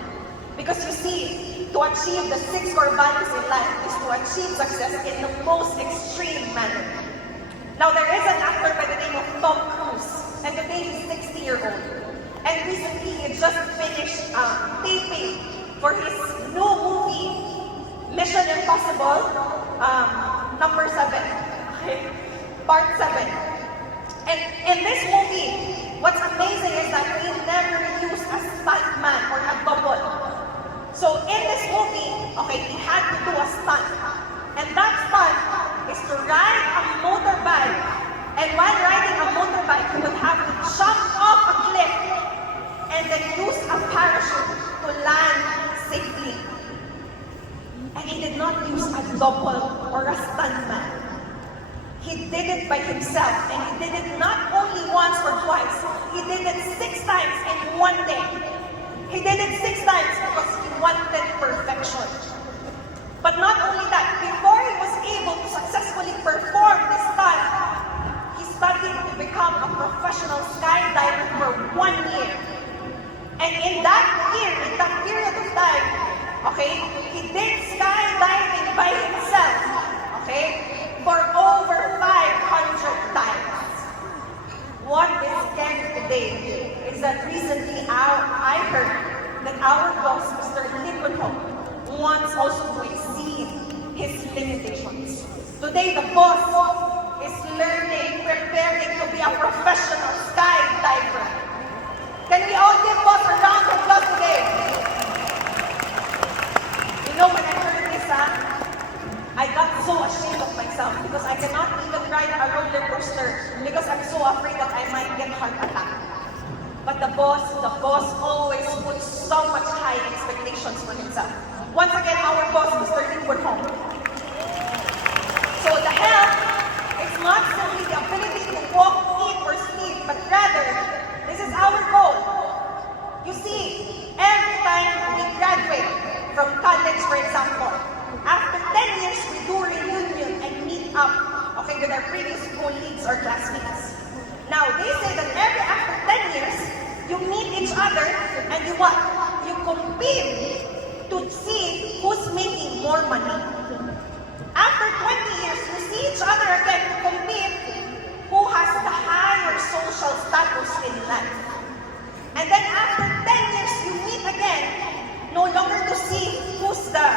Because you see, to achieve the 6 core values in life is to achieve success in the most extreme manner. Now there is an actor by the name of Tom Cruise, and today he's 60-year-old. And recently he just finished taping for his new movie, Mission Impossible, number 7, okay? Part 7. And in this movie, what's amazing is that he never used a stuntman or a double. So in this movie, okay, he had to do a stunt. And that stunt is to ride a motorbike. And while riding a motorbike, he would have to jump off a cliff and then use a parachute to land safely. And he did not use a double or a stuntman. He did it by himself, and he did it not only once or twice. He did it 6 times in one day. He did it 6 times because he wanted perfection. But not only that, before he was able to successfully skydiving for 1 year. And in that year, in that period of time, okay, he did skydiving by himself, okay, for over 500 times. What is scary today is that recently I heard that our boss, Mr. Lipuno, wants also to exceed his limitations. Today, the boss is learning, preparing to be a professional skydiver. Can we all give boss a round of applause today? You know, when I heard this, I got so ashamed of myself because I cannot even ride a roller coaster because I'm so afraid that I might get heart attack. But the boss always puts so much high expectations for himself. Once again, our boss, Mr. Lipuno. So the health is not simply the ability to walk, eat, or sleep, but rather, this is our goal. You see, every time we graduate from college, for example, after 10 years, we do reunion and meet up, okay, with our previous colleagues or classmates. Now, they say that after 10 years, you meet each other and you what? You compete to see who's making more money. After 20 years, you see each other again to compete who has the higher social status in life. And then after 10 years, you meet again, no longer to see who's the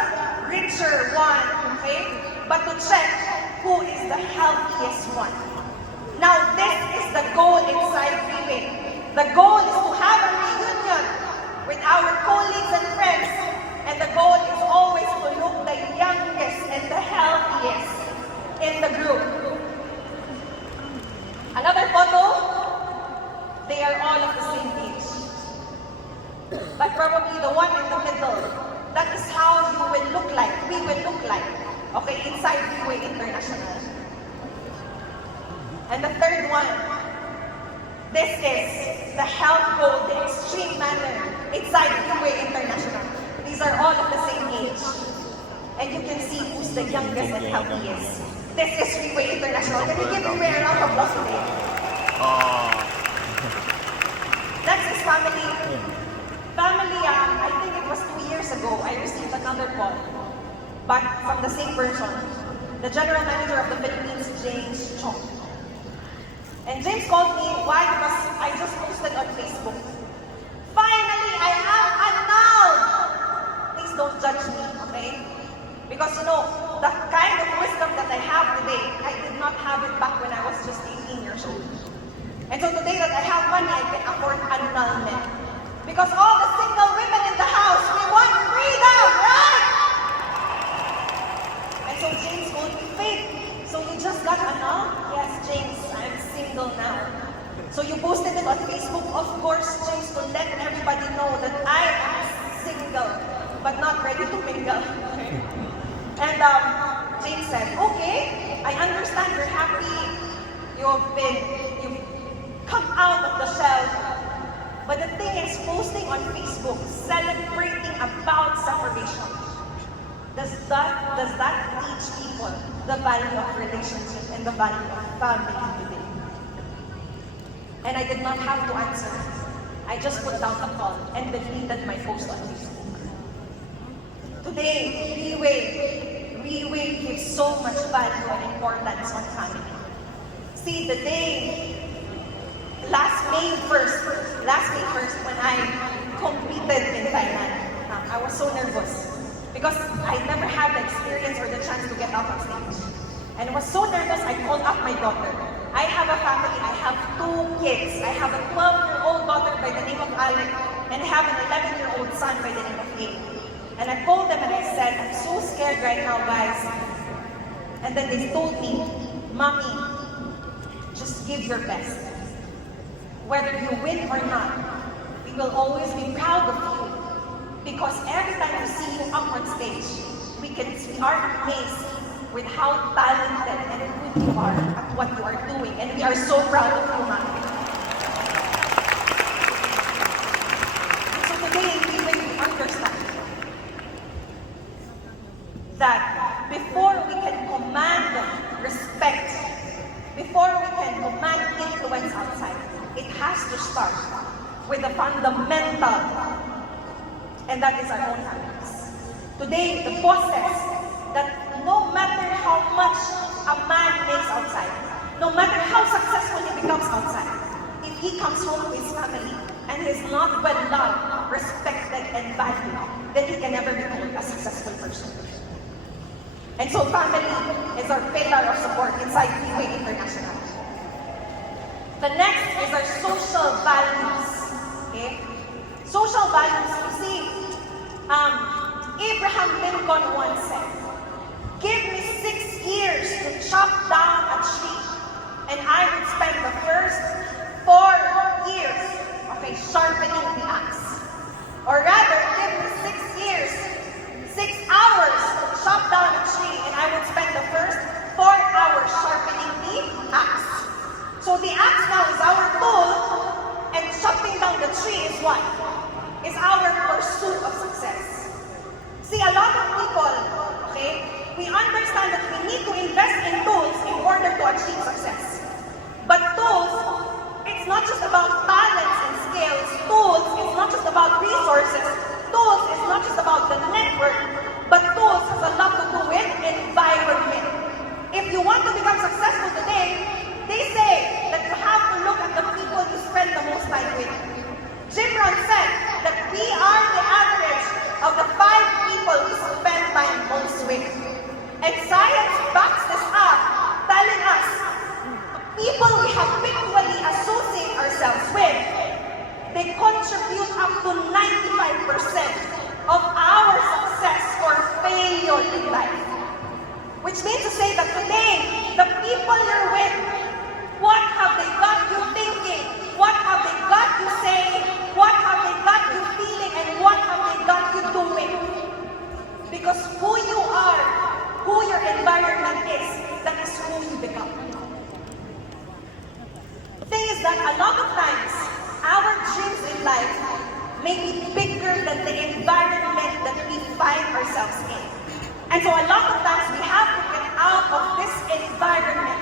richer one, okay? But to check who is the healthiest one. Now, this is the goal inside RIWAY. The goal is to have a reunion with our colleagues and friends. And the goal is always to look the youngest and the healthiest in the group. Another photo, they are all of the same age. But probably the one in the middle, that is how you will look like, we will look like, okay, inside RIWAY International. And the third one, this is the health goal, the extreme manner inside RIWAY International. These are all of the same age. And you can see who's the youngest and healthiest. This is RIWAY International. Can you give RIWAY a round of applause today? Next is family. Family, I think it was 2 years ago, I received another call. But from the same person. The General Manager of the Philippines, James Chong. And James called me, why? Because I just posted on Facebook. Finally, I have annulled! Please don't judge me, okay? Because you know, the kind of wisdom that I have today, I did not have it back when I was just 18 years old. And so today that I have money, I can afford annulment. Because all the single women in the house, we want freedom, right? And so James called me, Faith, so you just got annulled? Yes, James, I'm single now. So you posted it on Facebook, of course, James, to let everybody know that I am single, but not ready to mingle. And James said, okay, I understand you're happy, you've come out of the shell, but the thing is, posting on Facebook, celebrating about separation, does that teach people the value of relationship and the value of family today? And I did not have to answer. I just put down the call and deleted my post on Facebook. Today, RIWAY gives so much value and importance on family. See, the day, last May 1st, when I competed in Thailand, I was so nervous because I never had the experience or the chance to get up on stage. And I was so nervous, I called up my daughter. I have a family, I have 2 kids. I have a 12-year-old daughter by the name of Alec, and I have an 11-year-old son by the name of Abe. And I called them and I said, I'm so scared right now, guys. And then they told me, Mommy, just give your best. Whether you win or not, we will always be proud of you. Because every time we see you up on stage, we are amazed with how talented and good you are at what you are doing. And we are so proud of you, Mommy. So today, we understand that before we can command respect, before we can command influence outside, it has to start with the fundamental, and that is our own families. Today, the boss says that no matter how much a man makes outside, no matter how successful he becomes outside, if he comes home to his family and is not well loved, respected, and valued, then he can never become a successful person. And so family is our pillar of support inside RIWAY International. The next is our social values. Okay? Social values, you see, Abraham Lincoln once said, "Give me 6 years to chop down a tree, and I would spend the first 4 years, okay, sharpening the axe. Or rather, give me 6 years, 6 hours to chop down a tree, and I would spend the first 4 hours sharpening the axe." So the axe now is our tool, and chopping down the tree is what? Is our pursuit of success. See, a lot of people, okay, we understand that we need to invest in tools in order to achieve success. But tools, it's not just about talents and skills. Tools is not just about resources. Tools is not just about the network. But tools has a lot to do with environment. If you want to become successful today, they say that you have to look at the people you spend the most time with. Jim Rohn said that we are the average of the 5 people we spend time most with. And science backs this up, telling us people we habitually associate ourselves with, they contribute up to 95% of our success or failure in life. Which means to say that today, the people you're with, what have they got you thinking? What have they got you saying? What have they got you feeling? And what have they got you doing? Because who you are, who your environment is, that is who you become. The thing is that a lot of times, our dreams in life may be bigger than the environment that we find ourselves in. And so a lot of times, we have to get out of this environment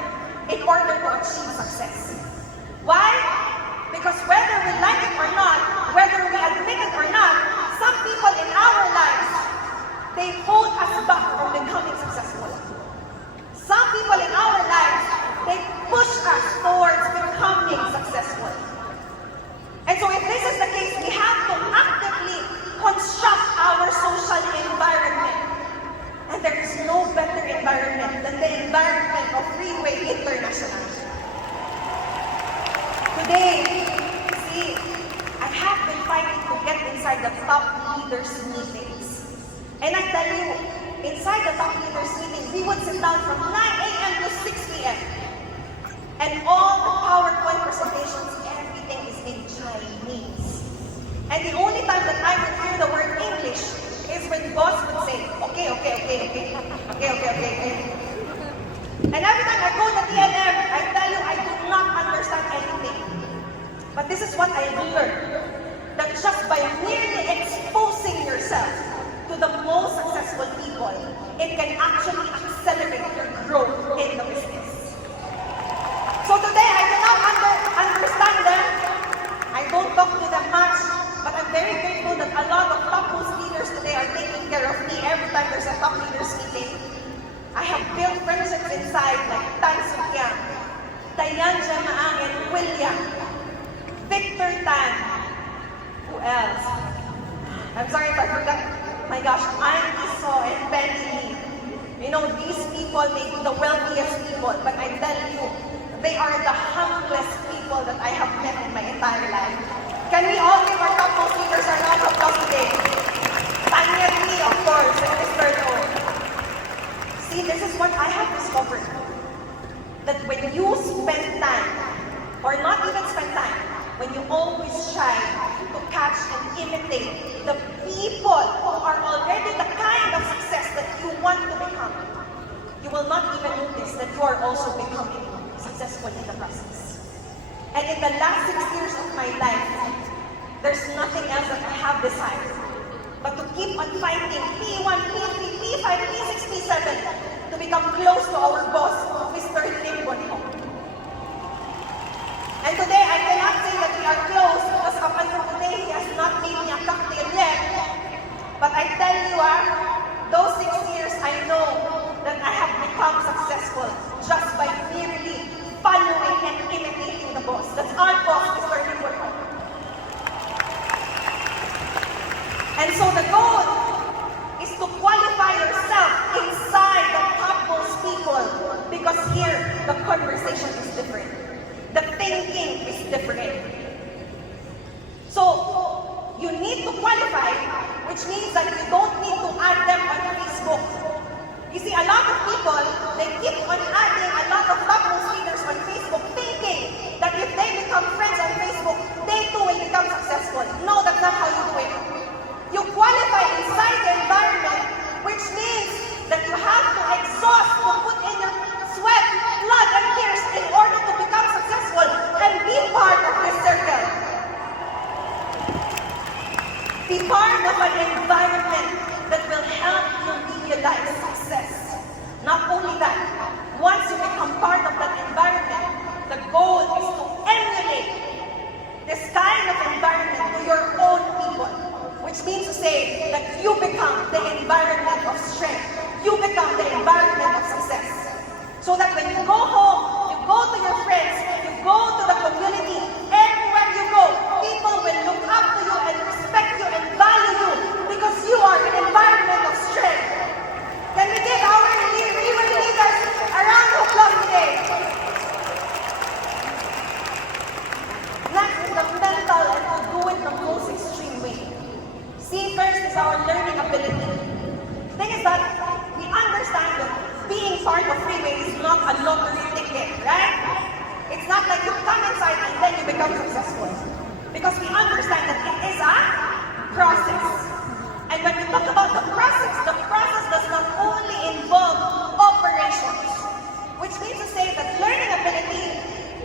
in order to achieve success. Why? Because whether we like it or not, whether we admit it or not, some people in our lives, they hold us back from becoming successful. Some people in our lives, they push us towards becoming successful. And so if this is the case, we have to actively construct our social environment. And there is no better environment than the environment of RIWAY International. Today, see, I have been fighting to get inside the top leaders meetings. And I tell you, inside the top leaders meeting, we would sit down from 9 a.m. to 6 p.m. And all the PowerPoint presentations, everything is in Chinese. And the only time that I would hear the word English is when the boss would say, okay. And every time I go to TNM, I tell you, I do not understand anything. But this is what I learned, that just by merely exposing yourself to the most successful people, it can actually accelerate your growth in the business. So today, I do not understand them. I don't talk to them much, but I'm very grateful that a lot of topmost leaders today are taking care of me every time there's a top leaders meeting. I have built friendships inside like Tan Sukyang, Diane Jamaang and William, Victor Tan, who else? I'm sorry if I forgot. My gosh, Andy So and Benny Lee. You know, these people may be the wealthiest people, but I tell you, they are the humblest people that I have met in my entire life. Can we all give our topmost leaders a round of applause today? Tanya Lee, of course, and Mr. Lord. See, this is what I have discovered. That when you spend time, or not even spend time, when you always try to catch and imitate the people who are already the kind of success that you want to become, you will not even notice that you are also becoming successful in the process. And in the last 6 years of my life, there's nothing else that I have desired but to keep on fighting P1, P3, P5, P6, P7 to become close to our boss, Mr. Lim Bonho. And today, I cannot say that the conversation is different. The thinking is different. So, you need to qualify, which means that you don't need to add them on Facebook. You see, a lot of people, they keep on adding a lot of top-notch leaders on Facebook, thinking that if they become friends on Facebook, they too will become successful. No, that's not how you do it. You qualify inside the environment, which means that you have to exhaust, to put in your sweat, blood, and tears in order to become successful and be part of this circle. Be part of an environment that will help you realize success. Not only that, once you become part of that environment, the goal is to emulate this kind of environment to your own people, which means to say that you become the environment of strength. You become the environment of success. So that when you go home, you go to your friends, you go to the community, everywhere you go, people will look up to you and respect you and value you because you are an environment of strength. Can we give our RIWAY leaders a round of applause today? Next is the mental, and we'll do it the most extreme way. See, first is our learning ability. The thing is that we understand that being part of RIWAY is not a lottery ticket, right? It's not like you come inside and then you become successful. Because we understand that it is a process. And when we talk about the process does not only involve operations. Which means to say that learning ability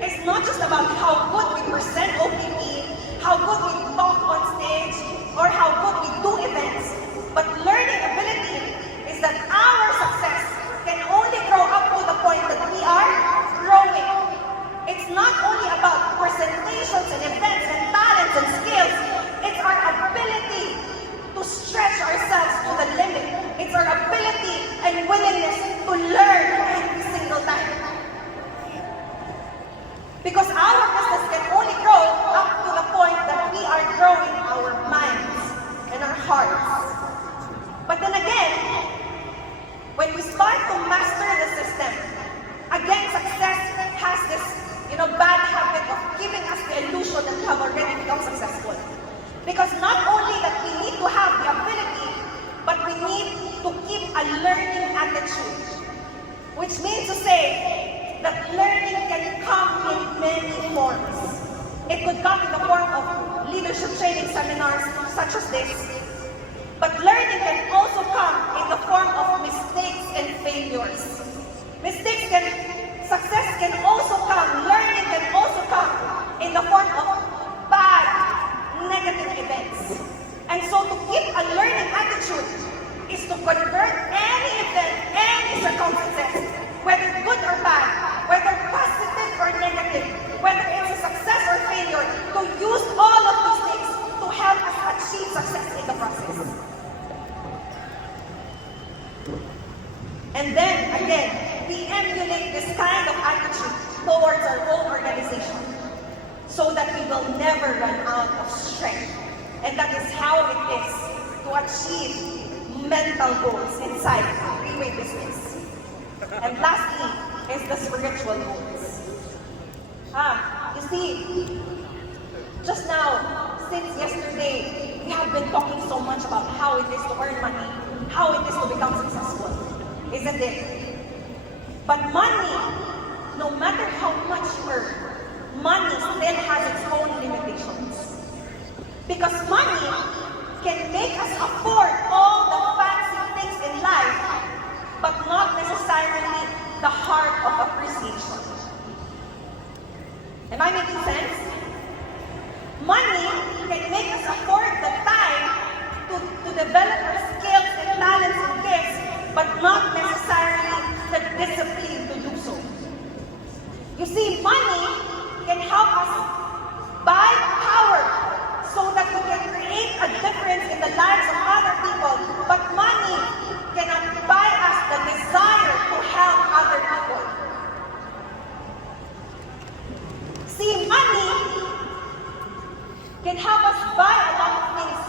is not just about how good we present OPP, how good we talk on stage, or how good we do events. But learning ability is that our success can only grow up to the point that we are growing. It's not only about presentations and events and talents and skills. It's our ability to stretch ourselves to the limit. It's our ability and willingness to learn every single time. Because our business can only grow up to the point that we are growing our minds and our hearts. But then again, when we start to master the system, again, success has this, bad habit of giving us the illusion that we have already become successful. Because not only that we need to have the ability, but we need to keep a learning attitude. Which means to say that learning can come in many forms. It could come in the form of leadership training seminars such as this. But learning can also come in the form of mistakes and failures. Success can also come, learning can also come in the form of bad, negative events. And so to keep a learning attitude is to convert any event, any circumstances, whether good or bad, whether positive or negative, whether it's a success or failure, to use all of these things to help us achieve success in the process. And then, again, we emulate this kind of attitude towards our own organization so that we will never run out of strength. And that is how it is to achieve mental goals inside RIWAY business. And lastly is the spiritual goals. You see, just now, since yesterday, we have been talking so much about how it is to earn money, how it is to become successful. Isn't it? But money, no matter how much you earn, money still has its own limitations. Because money can make us afford all the fancy things in life, but not necessarily the heart of appreciation. Am I making sense? Money can make us afford the time to develop our skills and talents and gifts, but not necessarily the discipline to do so. You see, money can help us buy power so that we can create a difference in the lives of other people, but money cannot buy us the desire to help other people. See, money can help us buy a lot of things,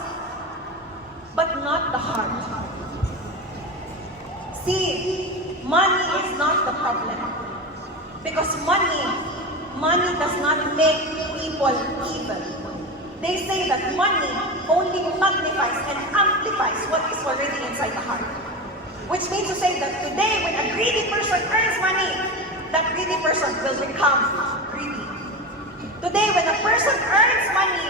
but not the heart. See, money is not the problem. Because money does not make people evil. They say that money only magnifies and amplifies what is already inside the heart. Which means to say that today, when a greedy person earns money, that greedy person will become greedy. Today, when a person earns money,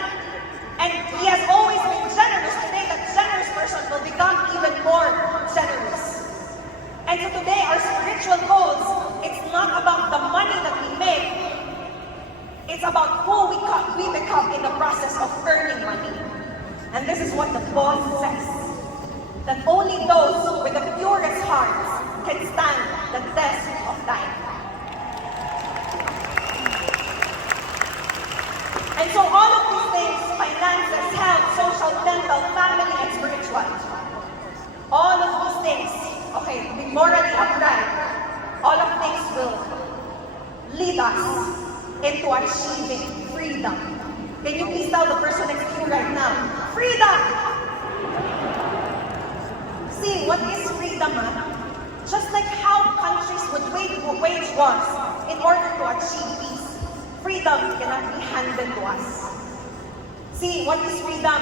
and he has always been generous, today that generous person will become even more generous. And so today, our spiritual goals, it's not about the money that we make, it's about who we become in the process of earning money. And this is what the boss says, that only those with the purest hearts can stand the test of time. And so all of these things, finances, health, social, mental, family, and spiritual, all of these things, okay, be morally upright, all of these will lead us into achieving freedom. Can you please tell the person next to you right now, freedom! See, what is freedom? Just like how countries would wage wars in order to achieve peace, freedom cannot be handed to us. See, what is freedom?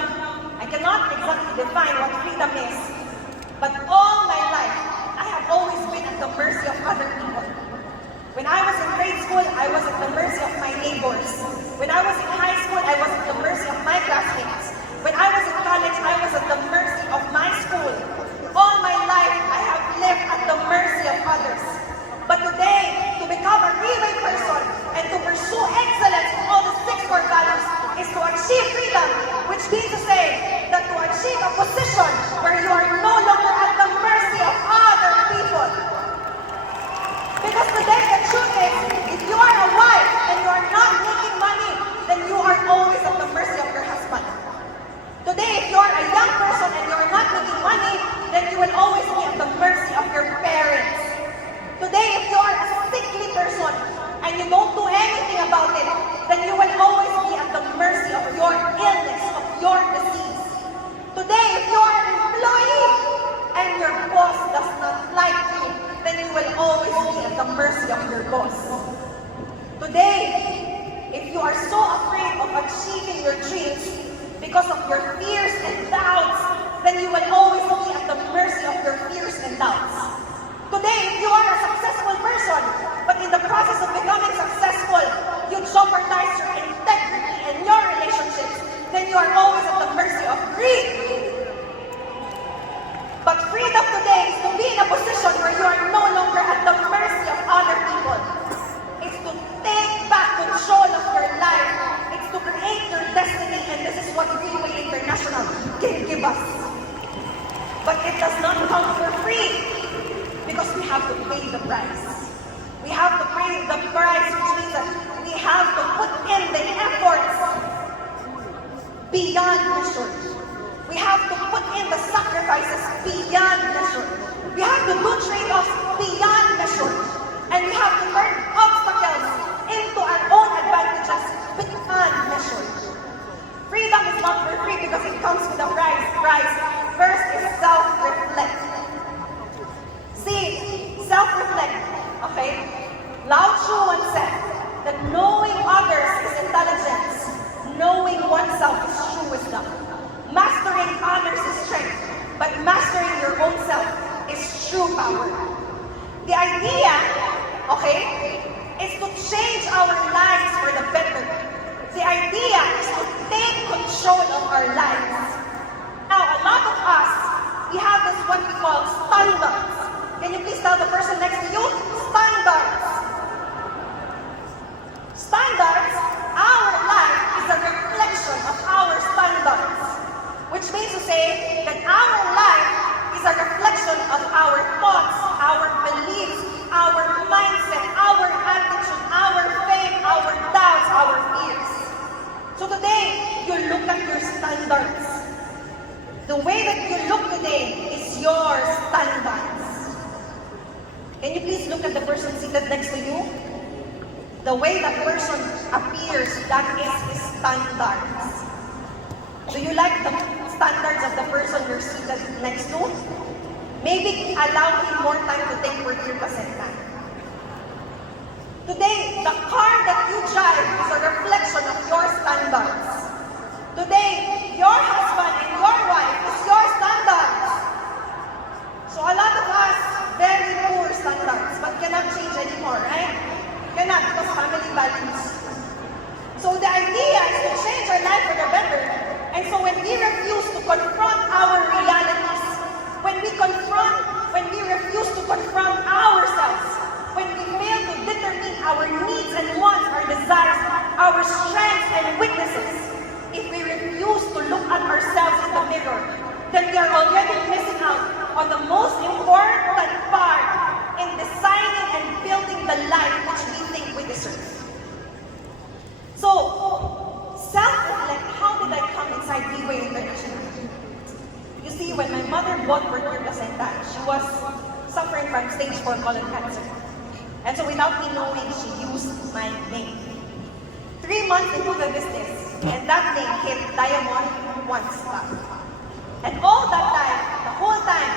I cannot exactly define what freedom is, but all my life, I have always been at the mercy of other people. When I was in grade school, I was at the mercy of my neighbors. When I was in high school, I was at the mercy of my classmates. When I was in college, I was at the mercy of my school. All my life, I have lived at the mercy of others. But today, to become a RIWAY person and to pursue excellence in all the 6 core values is to achieve freedom, which means to say that to achieve a position where you are no longer at the mercy of other people. Because today, the truth is, if you are a wife and you are not making money, then you are always at the mercy of your husband. Today, if you are a young person and you are not making money, then you will always be at the mercy of your parents. Today, if you are a sickly person and you don't do anything about it, then you will always be at the mercy of your illness, of your disease. Today, if you are an employee and your boss does not like you, then you will always be at the mercy of your boss. Today, if you are so afraid of achieving your dreams because of your fears and doubts, then you will always be at the mercy of your fears and doubts. Today, if you are a successful person, but in the process of becoming successful, you jeopardize your integrity and your relationships, then you are always at the mercy of greed. But freedom today is to be in a position where you are no longer at the mercy of other people. It's to take back control of your life. It's to create your destiny, and this is what RIWAY International can give us. But it does not come for free, because we have to pay the price. We have to pay the price, which means that we have to put in the efforts beyond measure. We have to put in the sacrifices beyond measure. We have to do trade-offs beyond measure. And we have to turn obstacles into our own advantages beyond measure. Freedom is not for free because it comes with a price. First is self-reflect. See, self-reflect, okay? Lao Tzu once said that knowing others is intelligence, knowing oneself is true wisdom. Mastering others is strength, but mastering your own self is true power. The idea, okay, is to change our lives for the better. The idea is to take control of our lives. Now, a lot of us, we have this what we call standards. Can you please tell the person next to you? Standards. Standards, our life is a reflection of our standards. Which means to say that our life is a reflection of our thoughts, our beliefs, our mindset, our attitude, our faith, our doubts, our fears. So today, you look at your standards. The way that you look today is your standards. Can you please look at the person seated next to you? The way that person appears, that is his standards. Do you like the standards of the person you're seated next to? Maybe allow him more time to think for your kasenta. Today, the car that you drive is a reflection of your standards. Today, your husband and your wife is your standards. So a lot of us, very poor standards, but cannot change anymore, right? Cannot, because family values. So the idea is to change our life for the better. And so when we refuse to confront our realities, when we refuse to confront ourselves, when we fail to determine our needs and wants, our desires, our strengths and weaknesses, if we refuse to look at ourselves in the mirror, then we are already missing out on the most important part in designing and building the life which we think we deserve. So, self-reflect, how did I come inside RIWAY International? You see, when my mother bought birth the placenta, she was suffering from stage 4 colon cancer. And so without me knowing, she used my name. 3 months into the business, and that name hit Diamond 1 star. And all that time, the whole time,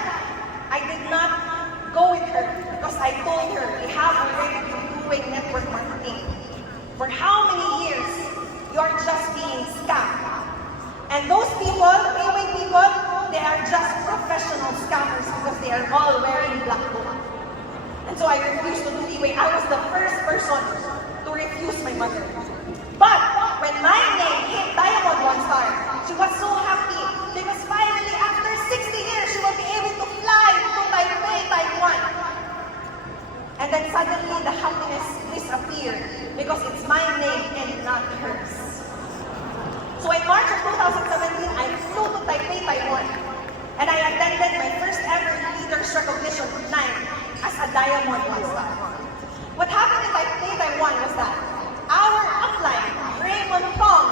I did not go with her because I told her we have already been doing network marketing. For how many years, you're just being scammed. And those people, RIWAY people, they are just professional scammers because they are all wearing black coat. And so I refused to do RIWAY. I was the first person to refuse my mother. But when my name hit Diamond 1 star, she was so happy because finally, after 60 years, she will be able to fly to Taipei, Taiwan. And then suddenly, the happiness disappeared because it's my name and not hers. So in March of 2017, I flew to Taipei, Taiwan. And I attended my first ever leaders recognition night as a Diamond 1 star. What happened in Taipei, Taiwan was that our upline, Raymond Tong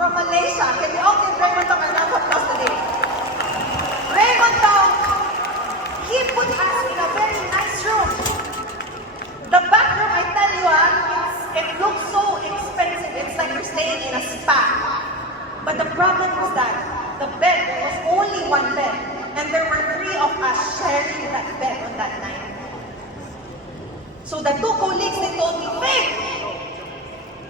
from Malaysia, can we all give Raymond Tong a round of applause today? Raymond Tong, he put us in a very nice room. The back room, I tell you, it looks so expensive. It's like you're staying in a spa. But the problem was that the bed was only one bed, and there were 3 of us sharing that bed on that night. So the 2 colleagues, they told me, Faith,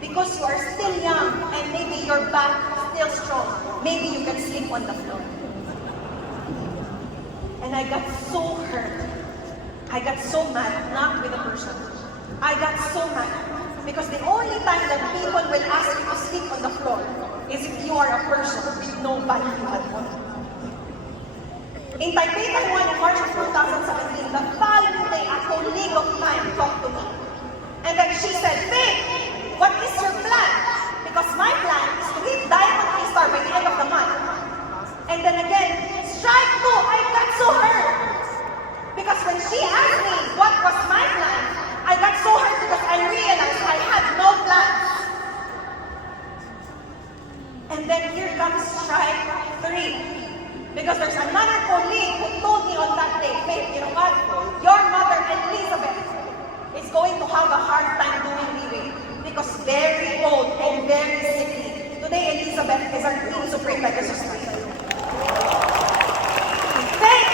because you are still young and maybe your back is still strong, maybe you can sleep on the floor. And I got so hurt. I got so mad, not with the person. I got so mad because the only time that people will ask you to sleep on the floor is if you are a person with no value at all. In Taipei, Taiwan, in March of 2017, the following day, a colleague of mine talked to me. And then she said, Faith, what is your plan? Because my plan is to hit Diamond 3 star by the end of the month. And then again, strike 2, I got so hurt. Because when she asked me what was my plan, I got so hurt because I realized I had no plan. And then here comes strike 3. Because there's another colleague who told me on that day, Faith, you know what? Your mother, Elizabeth, is going to have a hard time doing RIWAY. Because very old and very sickly. Today, Elizabeth is our Queen Supreme Pegasus. Faith,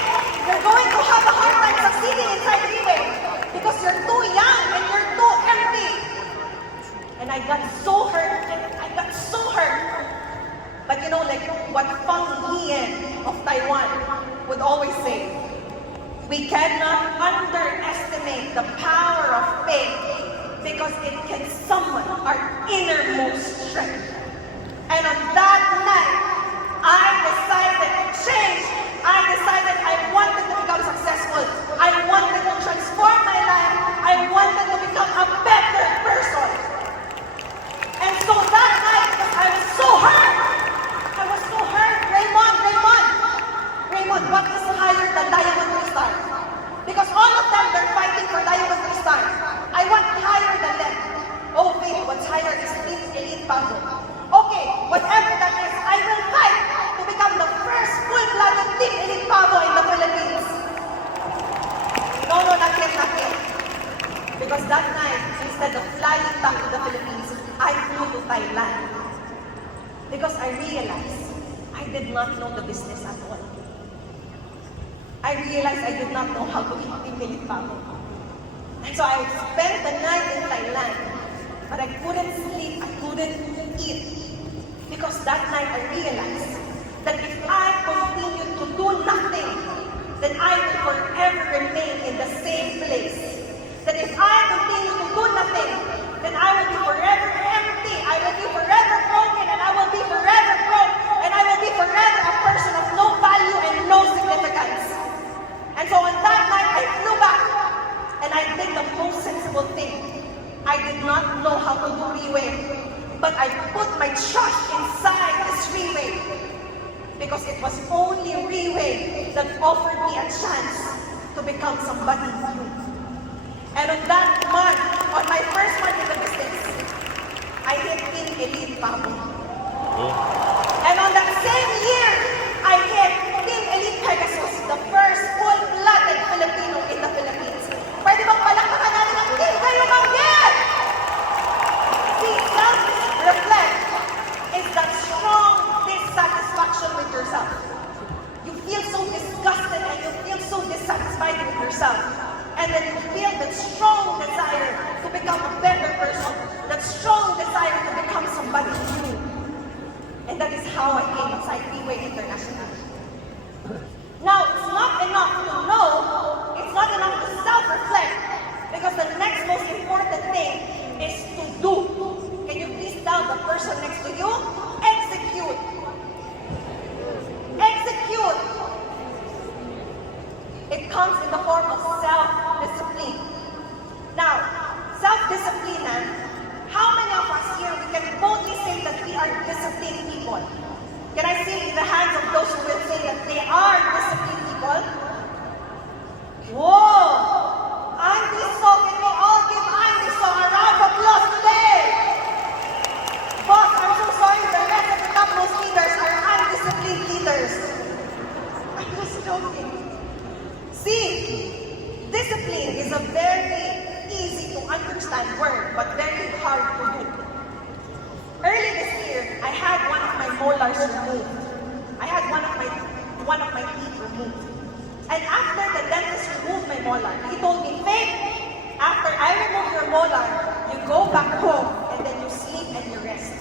you're going to have a hard time succeeding inside RIWAY. Because you're too young and you're too empty. And I got so hurt, But you know, like what Fang Hien of Taiwan would always say, we cannot underestimate the power of faith because it can summon our innermost strength. And on that night, I decided to change. I decided I wanted to become successful. I wanted to transform my life. I wanted to become a better person. And so that night, because I was so hurt, Raymond, what is higher than Diamond 3 star? Because all of them, they're fighting for Diamond 3 star. I want higher than them. Oh, Faith, what's higher is elite power. Okay, whatever that is, I will fight to become the first full-blooded team elite power in the Philippines. No, not yet. Because that night, instead of flying back to the Philippines, I flew to Thailand. Because I realized I did not know the business at all. I realized I did not know how to hit elite power. And so I spent the night in Thailand. my land. But I couldn't sleep, I couldn't eat. Because that night I realized that if I continue to do nothing, then I will forever remain in the same place. That if I continue to do nothing, then I will be forever empty. I will be forever broken, and I will be forever broke, and I will be forever a person of no value and no significance. And so on that night, I flew back, and I did the most sensible thing. I did not know how to do RIWAY, but I put my trust inside this RIWAY, because it was only RIWAY that offered me a chance to become somebody new. And on that month, on my first month in the business, I hit Team Elite Pabo. And on that same year, I hit Team Elite Pegasus, the first full-blooded Filipino in the Philippines. Pwede bang palakpakan natin ang team kayo mag-get? See, self-reflect is that strong dissatisfaction with yourself. You feel so disgusted and you feel so dissatisfied with yourself. And then you feel that strong desire to become a better person, that strong desire to become somebody new. And that is how I came inside RIWAY International. Now, it's not enough to know, it's not enough to self-reflect, because the next most important thing is to do. Can you please tell the person next to you? Execute. Execute. It comes in the form of self-discipline. Now, self-discipline, how many of us here, we can boldly say that we are disciplined people? Can I see in the hands of those who will say that they are disciplined people? Whoa! Andy So, can we all give Andy So a round of applause today? Boss, I'm so sorry, the rest of the topmost leaders are undisciplined leaders. I'm just joking. See, discipline is a very easy to understand word, but very hard to do. Early this year, I had one of my molars removed. I had one of my teeth removed. And after the dentist removed my molar, he told me, Faith, after I remove your molar, you go back home and then you sleep and you rest.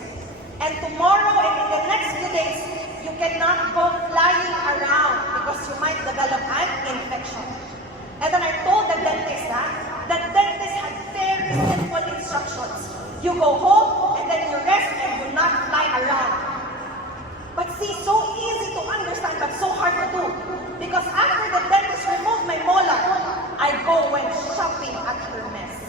And tomorrow and in the next few days, you cannot go flying around because you might develop an infection. And then I told the dentist that the dentist had very simple instructions. You go home and then you rest and you not fly around. But see, so easy to understand but so hard to do. Because after the dentist removed my molar, I go went shopping at Hermes.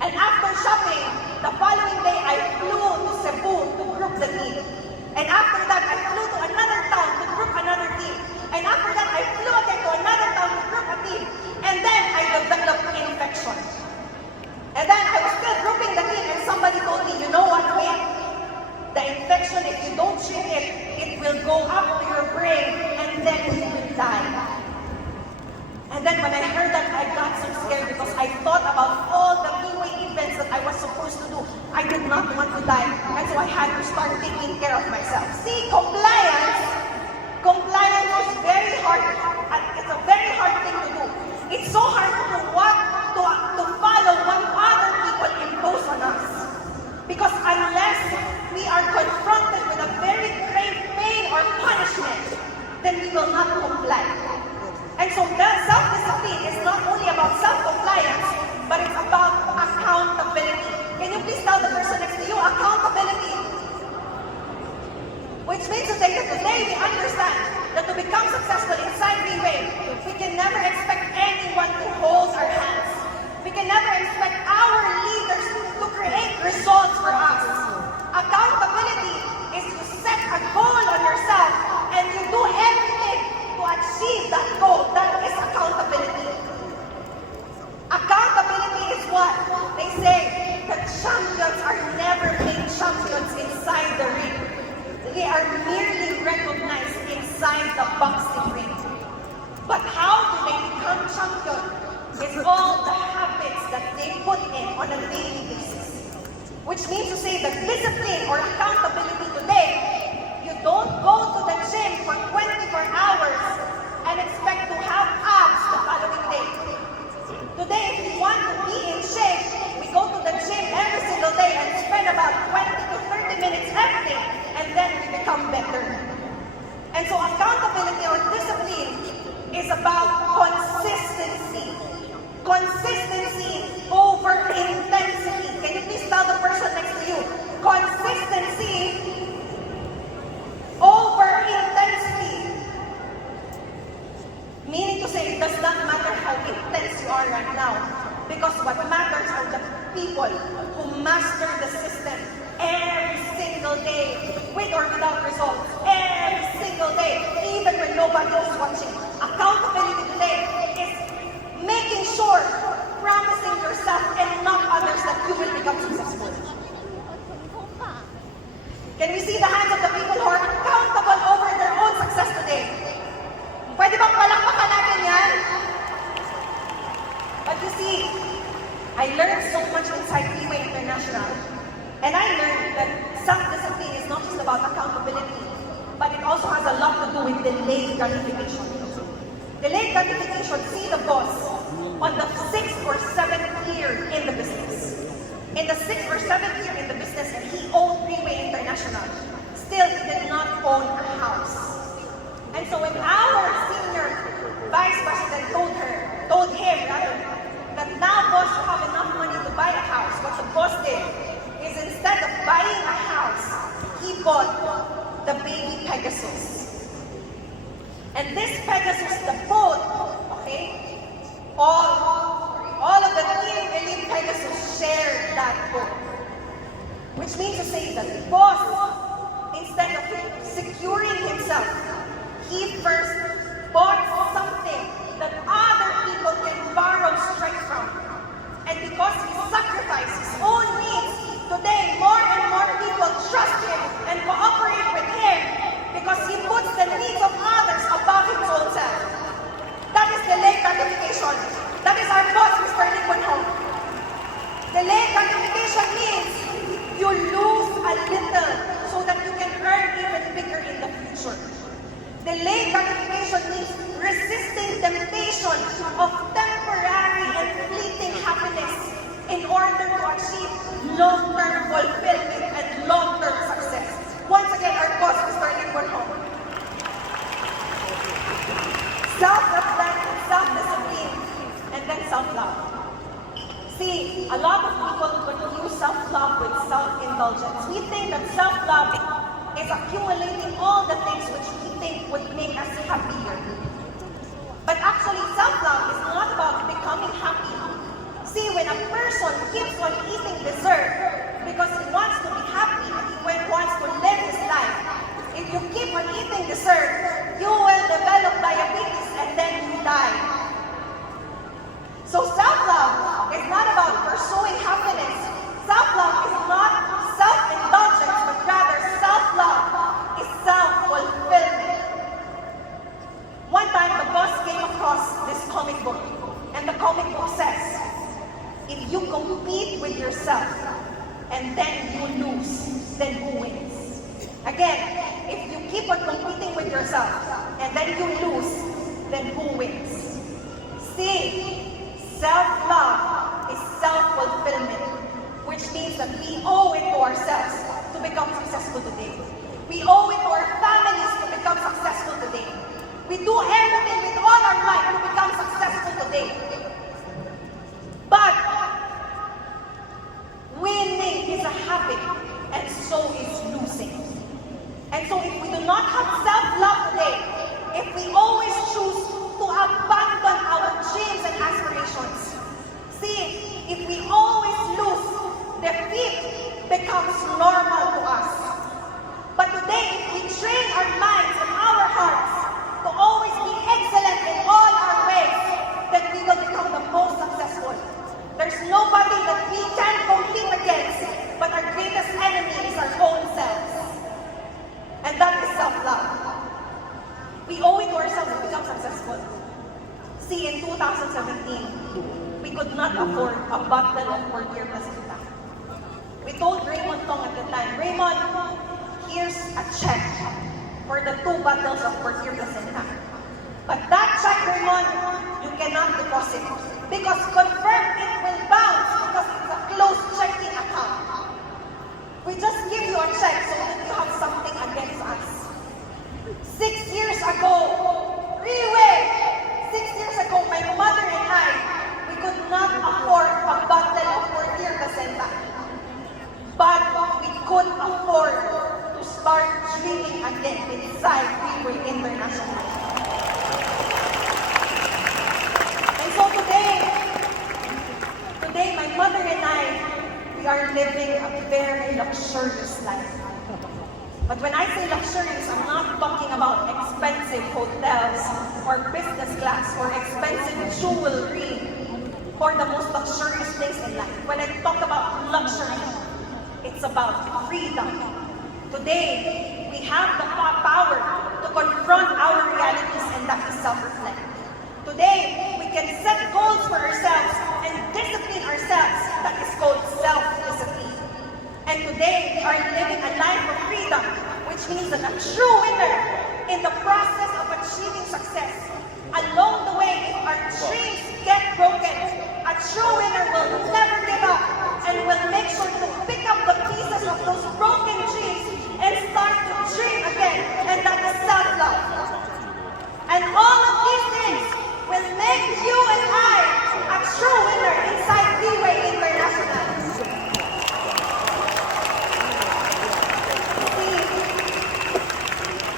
And after shopping, the following day I flew to Cebu to group the team. And after that, I flew to another town to group another team. And after that, I flew again to another town to group a team. And then I developed infection. And then I was still grouping the team and somebody told me, you know what, Faith? The infection, if you don't treat it, it will go up to your brain and then you will die. And then when I heard that, I got so scared because I thought about all the RIWAY events that I was supposed to do. I did not want to die, and so I had to start taking care of myself. See, compliance is very hard. It's a very hard thing to do. It's so hard to follow what other people impose on us. Because unless we are confronted with a very grave pain or punishment, then we will not comply. And so self-discipline is not only about self-compliance, but it's about accountability. Can you please tell the person next to you, accountability? Which means to say that today we understand that to become successful inside RIWAY, we can never expect anyone to hold our hands. We can never expect our leaders to create results for us. Accountability is to set a goal on yourself and you do everything to achieve that goal. That is accountability. Accountability is what? They say that champions are never made champions inside the ring. They are merely recognized inside the boxing ring. But how do they become champions? It's all the habits that they put in on a daily basis. Which means to say that discipline or accountability today, you don't go to the gym for 24 hours and expect to have abs the following day. Today, if you want to be in shape, better. And so accountability or discipline is about consistency. Consistency over intensity. Can you please tell the person next to you? Consistency over intensity. Meaning to say, it does not matter how intense you are right now. Because what matters are the people who master the system every single day, with or without results, every single day, even when nobody is watching. Accountability today is making sure, promising yourself and not others that you will become successful. Can we see the hands of the people who are accountable over their own success today? Pwede bang palakpakan natin yan? But you see, I learned so much inside RIWAY International. And I learned that self-discipline is not just about accountability, but it also has a lot to do with delayed gratification. Delayed gratification, see the boss on the 6th or 7th year in the business. In the 6th or 7th year in the business, he owned RIWAY International. Still, he did not own a house. And so when our senior vice president told him that now boss will have enough money to buy a house, what the boss did is instead of buying a house, he bought the baby Pegasus. And this Pegasus, the boat, okay, all of the team elite Pegasus shared that boat. Which means to say that the boss, instead of securing himself, he first bought something that other people can borrow strength from. And because he sacrificed his own needs, today more and more people trust him and cooperate with him because he puts the needs of others above his own self. That is delayed gratification. That is our boss, Mr. Nikonho. Delayed gratification means you lose a little so that you can earn even bigger in the future. Delayed gratification means resisting temptation of temporary and fleeting happiness in order to achieve long-term fulfillment and long-term success. Once again, our boss, Mr. Nikonho. Self-reflect, self-discipline, and then self-love. See, a lot of people confuse self-love with self-indulgence. We think that self-love is accumulating all the things which we think would make us happier. But actually, self-love is not about becoming happy. See, when a person keeps on eating dessert because he wants to be happy and he wants to live his life, if you keep on eating dessert, you will develop diabetes and then you die. So self-love is not about pursuing happiness. Self-love is not self-indulgence, but rather self-love is self-fulfillment. One time, the boss came across this comic book, and the comic book says, if you compete with yourself, and then you lose, then who wins? Again, if you keep on competing with yourself, and then you lose, then who wins? See, self-love is self-fulfillment, which means that we owe it to ourselves to become successful today. We owe it to our families to become successful today. We do everything with all our might to become successful today. But winning is a habit, and so is losing. And so if we do not have self-love today, if we always choose to abandon our dreams and aspirations, see, if we always lose, defeat becomes normal to us. But today, if we train our minds and our hearts to always be excellent in all our ways, then we will become the most successful. There's nobody that we can compete against, but our greatest enemy is our own selves. And that is self-love. We owe it to ourselves to become successful. See, in 2017, we could not afford a bottle of Portier Placenta. We told Raymond Tong at the time, Raymond, here's a check for the 2 bottles of Portier Placenta. But that check, Raymond, you cannot deposit because confirmed it will bounce because it's a closed checking account. We just give you a check so that you have something against us. could afford to start dreaming again inside RIWAY International. And so today my mother and I, we are living a very luxurious life. But when I say luxurious, I'm not talking about expensive hotels or business class or expensive jewelry or the most luxurious things in life. When I talk about luxury, it's about freedom. Today, we have the power to confront our realities, and that is self-reflect. Today, we can set goals for ourselves and discipline ourselves. That is called self-discipline. And today, we are living a life of freedom, which means that a true winner in the process of achieving success. Along the way, if our dreams get broken, a true winner will never give up and will make sure to pick up the pieces of those broken dreams and start to dream again, and that is self-love. And all of these things will make you and I a true winner inside RIWAY International.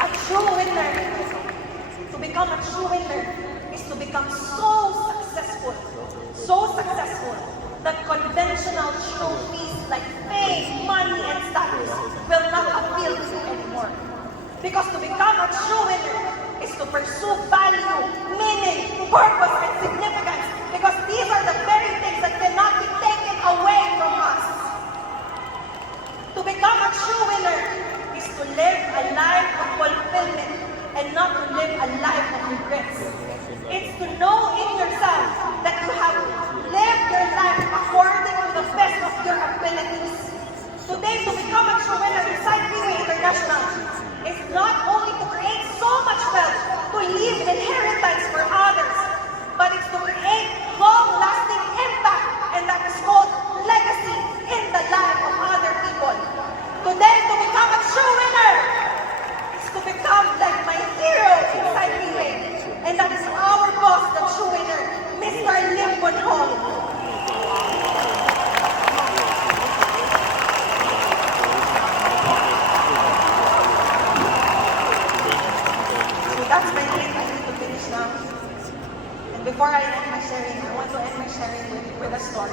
A true winner, to become a true winner, is to become so successful that conventional trophies like fame, money, and status will not appeal to you anymore. Because to become a true winner is to pursue value, meaning, purpose, and significance. Because these are the very things that cannot be taken away from us. To become a true winner is to live a life of fulfillment and not to live a life of regrets. It's to know in yourself that you have lived your life according to the best of your abilities. Today, to become a true winner inside RIWAY International is not only to create so much wealth to leave inheritance for others, but it's to create long-lasting impact, and that is called legacy in the life of other people. Today, to become a true winner is to become like my hero inside RIWAY, and that is our boss, the true winner, Mr. Lim Boon Hong. So that's my name. I need to finish now. And before I end my sharing, I want to end my sharing with a story.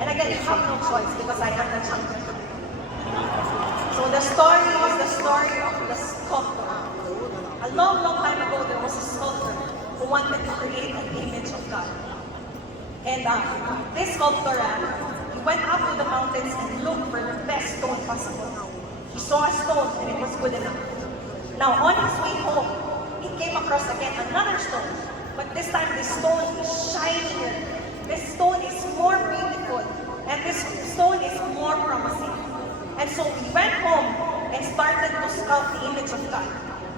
And again, you have no choice because I am the champion. So the story is the story of the sculptor. A long time ago, there was a sculptor who wanted to create an image of God. And this sculptor, he went up to the mountains and looked for the best stone possible. He saw a stone and it was good enough. Now, on his way home, he came across again another stone. But this time, this stone is shinier. This stone is more beautiful. And this stone is more promising. And so he went home and started to sculpt the image of God.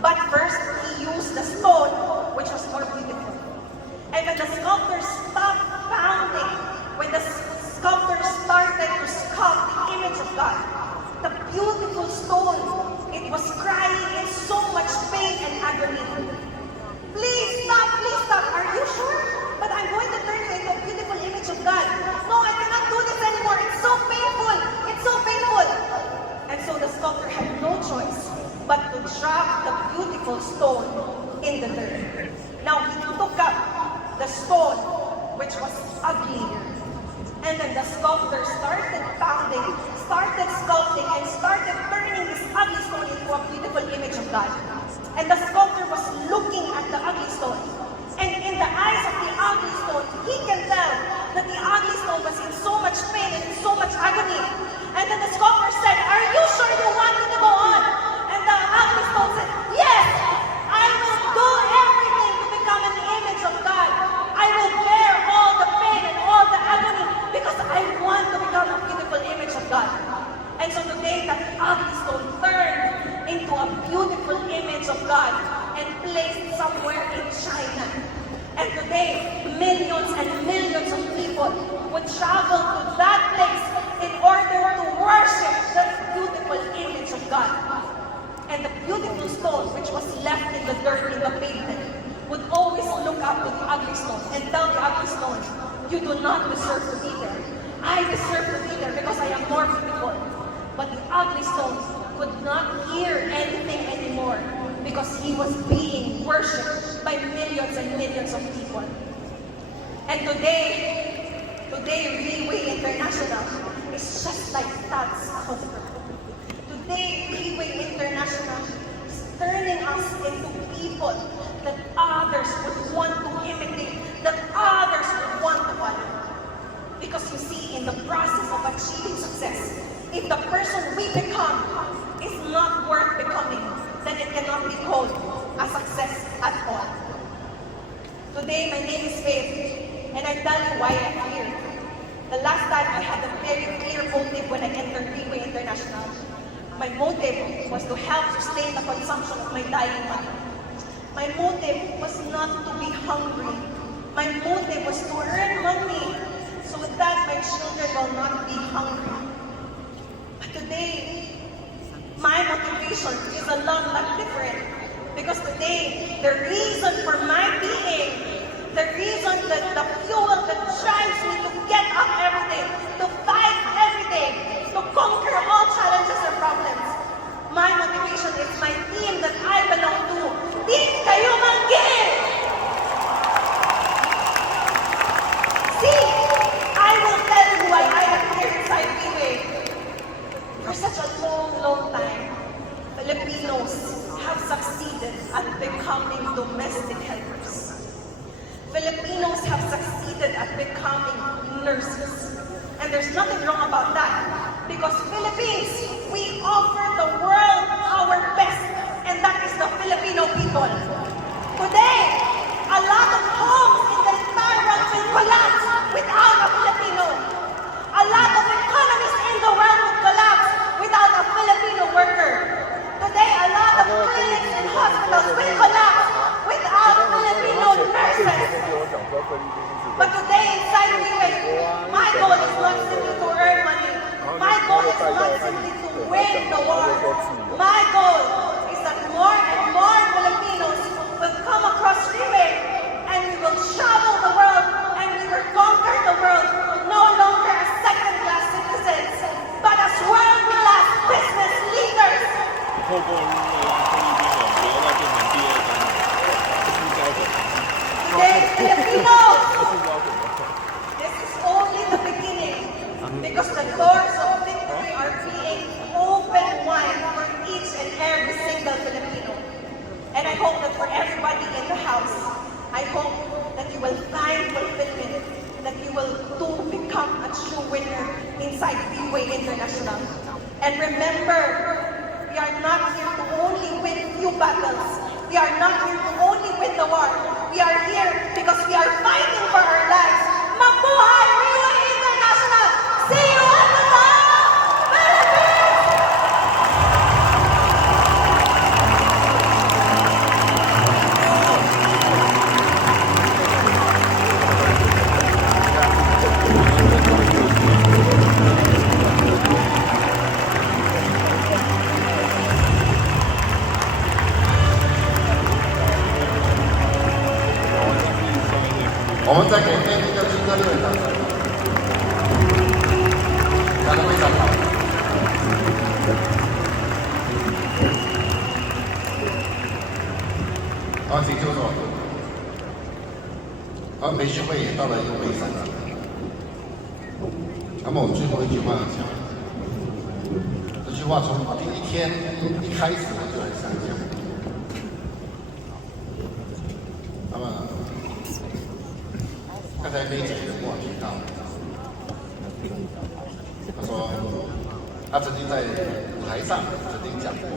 But first, he used the stone, which was more beautiful. And when the sculptor stopped pounding, when the sculptor started to sculpt the image of God, the beautiful stone, it was crying in so much pain and agony. Please stop, are you sure? But I'm going to turn you into a beautiful image of God. No, I cannot do this anymore, it's so painful. And so the sculptor had no choice but to drop the beautiful stone in the dirt. Now he took up the stone, which was ugly. And then the sculptor started pounding, started sculpting, and started turning this ugly stone into a beautiful image of God. And the sculptor was looking at the ugly stone. And in the eyes of the ugly stone, he can tell that the ugly stone was in so much pain and in so much agony. And then the sculptor said, "Are you sure you want me to go on?" And the ugly stone said, "Yes, I will do everything to become an image of God. I will bear all the pain and all the agony because I want to become a beautiful image of God." And so today, that ugly stone turned into a beautiful image of God and placed somewhere in China. And today, millions and millions of people would travel to that place in order to worship that beautiful image of God. And the beautiful stone, which was left in the dirt, in the pavement, would always look up to the ugly stone and tell the ugly stone, "You do not deserve to be there. I deserve to be there because I am more beautiful. But the ugly stone could not hear anything anymore because he was being worshipped by millions and millions of people. And today RIWAY International is just like that's over. Today, RIWAY International is turning us into people that others would want to imitate, that others would want to follow. Because you see, in the process of achieving success, if the person we become is not worth becoming, then it cannot be called a success at all. Today, my name is Faith, and I tell you why I'm here. The last time I had a very clear motive when I entered RIWAY International. My motive was to help sustain the consumption of my dying mother. My motive was not to be hungry. My motive was to earn money so that my children will not be hungry. But today, my motivation is a lot different. Because today, the reason for my being, the reason that the fuel that drives me to get up every day, to fight every day, to conquer all challenges and problems, my motivation is my team that I belong to. Team Kayo Manggil! See, I will tell you why I am here inside RIWAY. For such a long time, Filipinos have succeeded at becoming domestic helpers. Filipinos have succeeded at becoming nurses. And there's nothing wrong about that. Because Philippines, we offer the world our best. And that is the Filipino people. Today, a lot of homes in the entire world will collapse without a Filipino. A lot of economies in the world will collapse without a Filipino worker. Today, a lot of clinics and hospitals will collapse without Filipino nurses. But today, inside RIWAY, my goal is not simply to earn money. My goal is not simply to win the war. My goal is that more and more Filipinos will come across RIWAY and we will travel the world and we will conquer the world no longer as second-class citizens, but as world-class business leaders. 透过菲律宾人，不要再变成第二张了，这是标准。 Today, Filipinos, this is only the beginning because the doors of victory are being opened wide for each and every single Filipino. And I hope that for everybody in the house, I hope that you will find fulfillment, that you will too become a true winner inside RIWAY International. And remember, we are not here to only win few battles. We are not here to only win the war. We are here because we are fighting for our lives. Mabuhay RIWAY International! See you at the top! Philippines!我们再给那个军歌六人掌声，讲得非常好。好，请就坐。好，培训会也到了一个尾声了。那么我最后一句话要讲，这句话从第一天一开始我就很想讲。那么。 刚才梅姐跟我提到，她说她曾经在舞台上曾经讲过，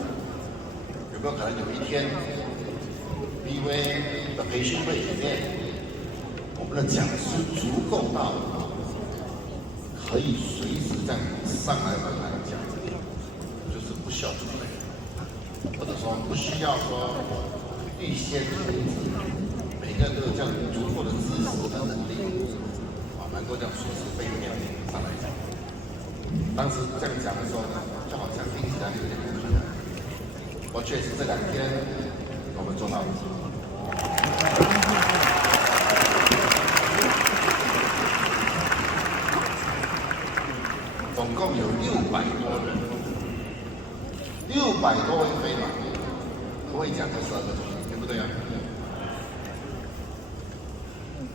有没有可能有一天，RIWAY的培训会里面，我们的讲师足够到可以随时这样上来舞台讲，就是不需要准备，或者说不需要说预先通知。 每个人都有这样足够的知识和能力，能够这样随时被命令上来讲。当时这样讲的时候呢，就好像听起来有点不可能。我确实这2天我们做到了。总共有600多人600多位飞马不会讲这12个主题，对不对啊？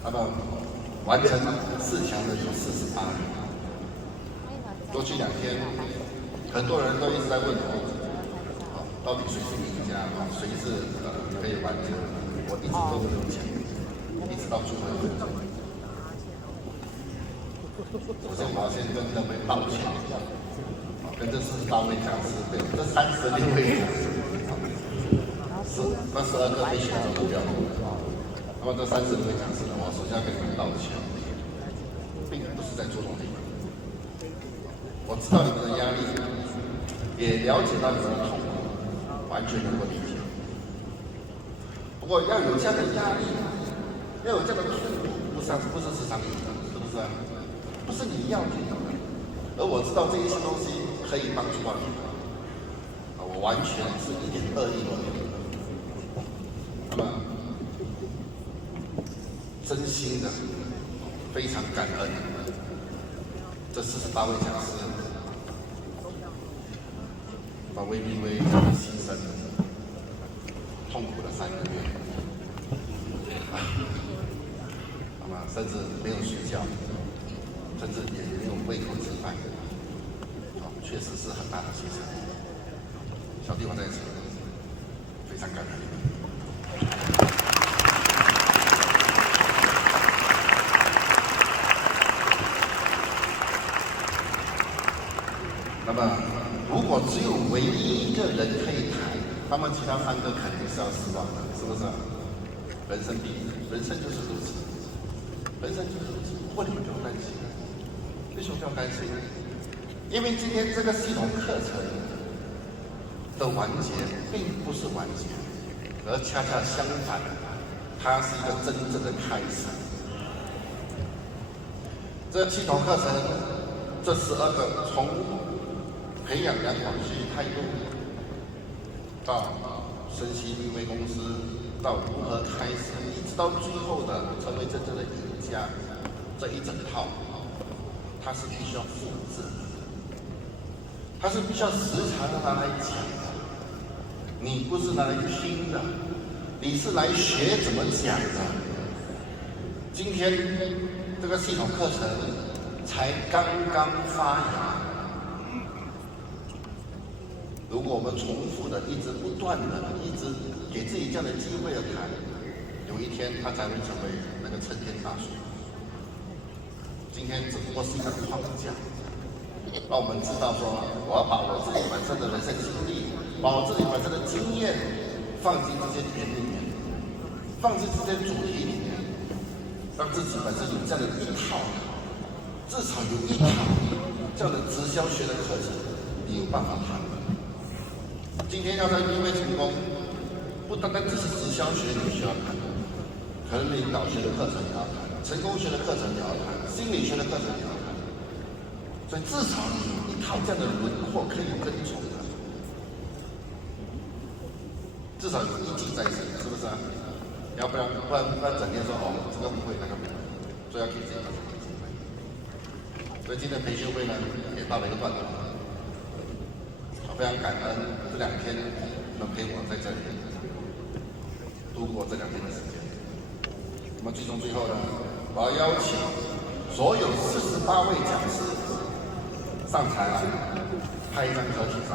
那么完成4强的有48人。过去2天，很多人都一直在问我，到底谁是赢家啊？谁是可以完成？我一直都没有讲，一直到最后一分钟。首先，我要先跟各位道歉，跟这48位讲师，对，这36位讲师，那12个被选中的标准。那么这36位讲师呢，我首先要跟你们道歉，并不是在捉弄你们。我知道你们的压力，也了解到你们的痛苦，完全能够理解。不过要有这样的压力，要有这样的痛苦，不是时常有的，是不是啊？不是你要有的。而我知道这一些东西可以帮助到你们，我完全是一点恶意都没有。那么，真心的非常感恩这48位讲师。把为牺牲，痛苦了3个月，那么甚至没有睡觉，甚至也没有胃口吃饭，确实是很大的牺牲。小弟我在此非常感恩你们。那么，如果只有唯一一个人可以谈，那么其他3个肯定是要失望的，是不是？人生就是如此，人生就是如此。不过你们不用担心，为什么不要担心？因为今天这个系统课程的完结并不是完结，而恰恰相反，它是一个真正的开始。这系统课程，这12个从培养良好的学习态度，到身心运维公司，到如何开始，一直到最后的成为真正的赢家，这一整套，它是必须要复制的，它是必须要时常的拿来讲的。你不是拿来听的，你是来学怎么讲的。今天这个系统课程才刚刚发芽。如果我们重复的、一直不断的、一直给自己这样的机会的谈，有一天它才会成为那个参天大树。今天只不过是一个框架，让我们知道说，我要把我自己本身的人生经历，把我自己本身的经验放进这些点里面，放进这些主题里面，让自己本身有这样的一套，至少有一套这样的直销学的课程，你有办法谈。今天要在RIWAY成功，不单单只是直销学你需要谈，可能领导学的课程也要谈，成功学的课程也要谈，心理学的课程也要谈。所以至少你有一套这样的轮廓可以跟从的，至少有一技在身，是不是啊？要不然整天说这个不会那个不会，所以要给自己一个机会。所以今天培训会呢也到了一个段落。非常感恩这2天能陪我在这里度过这2天的时间。那么最后呢，我要邀请所有48位讲师上台来拍一张合体照。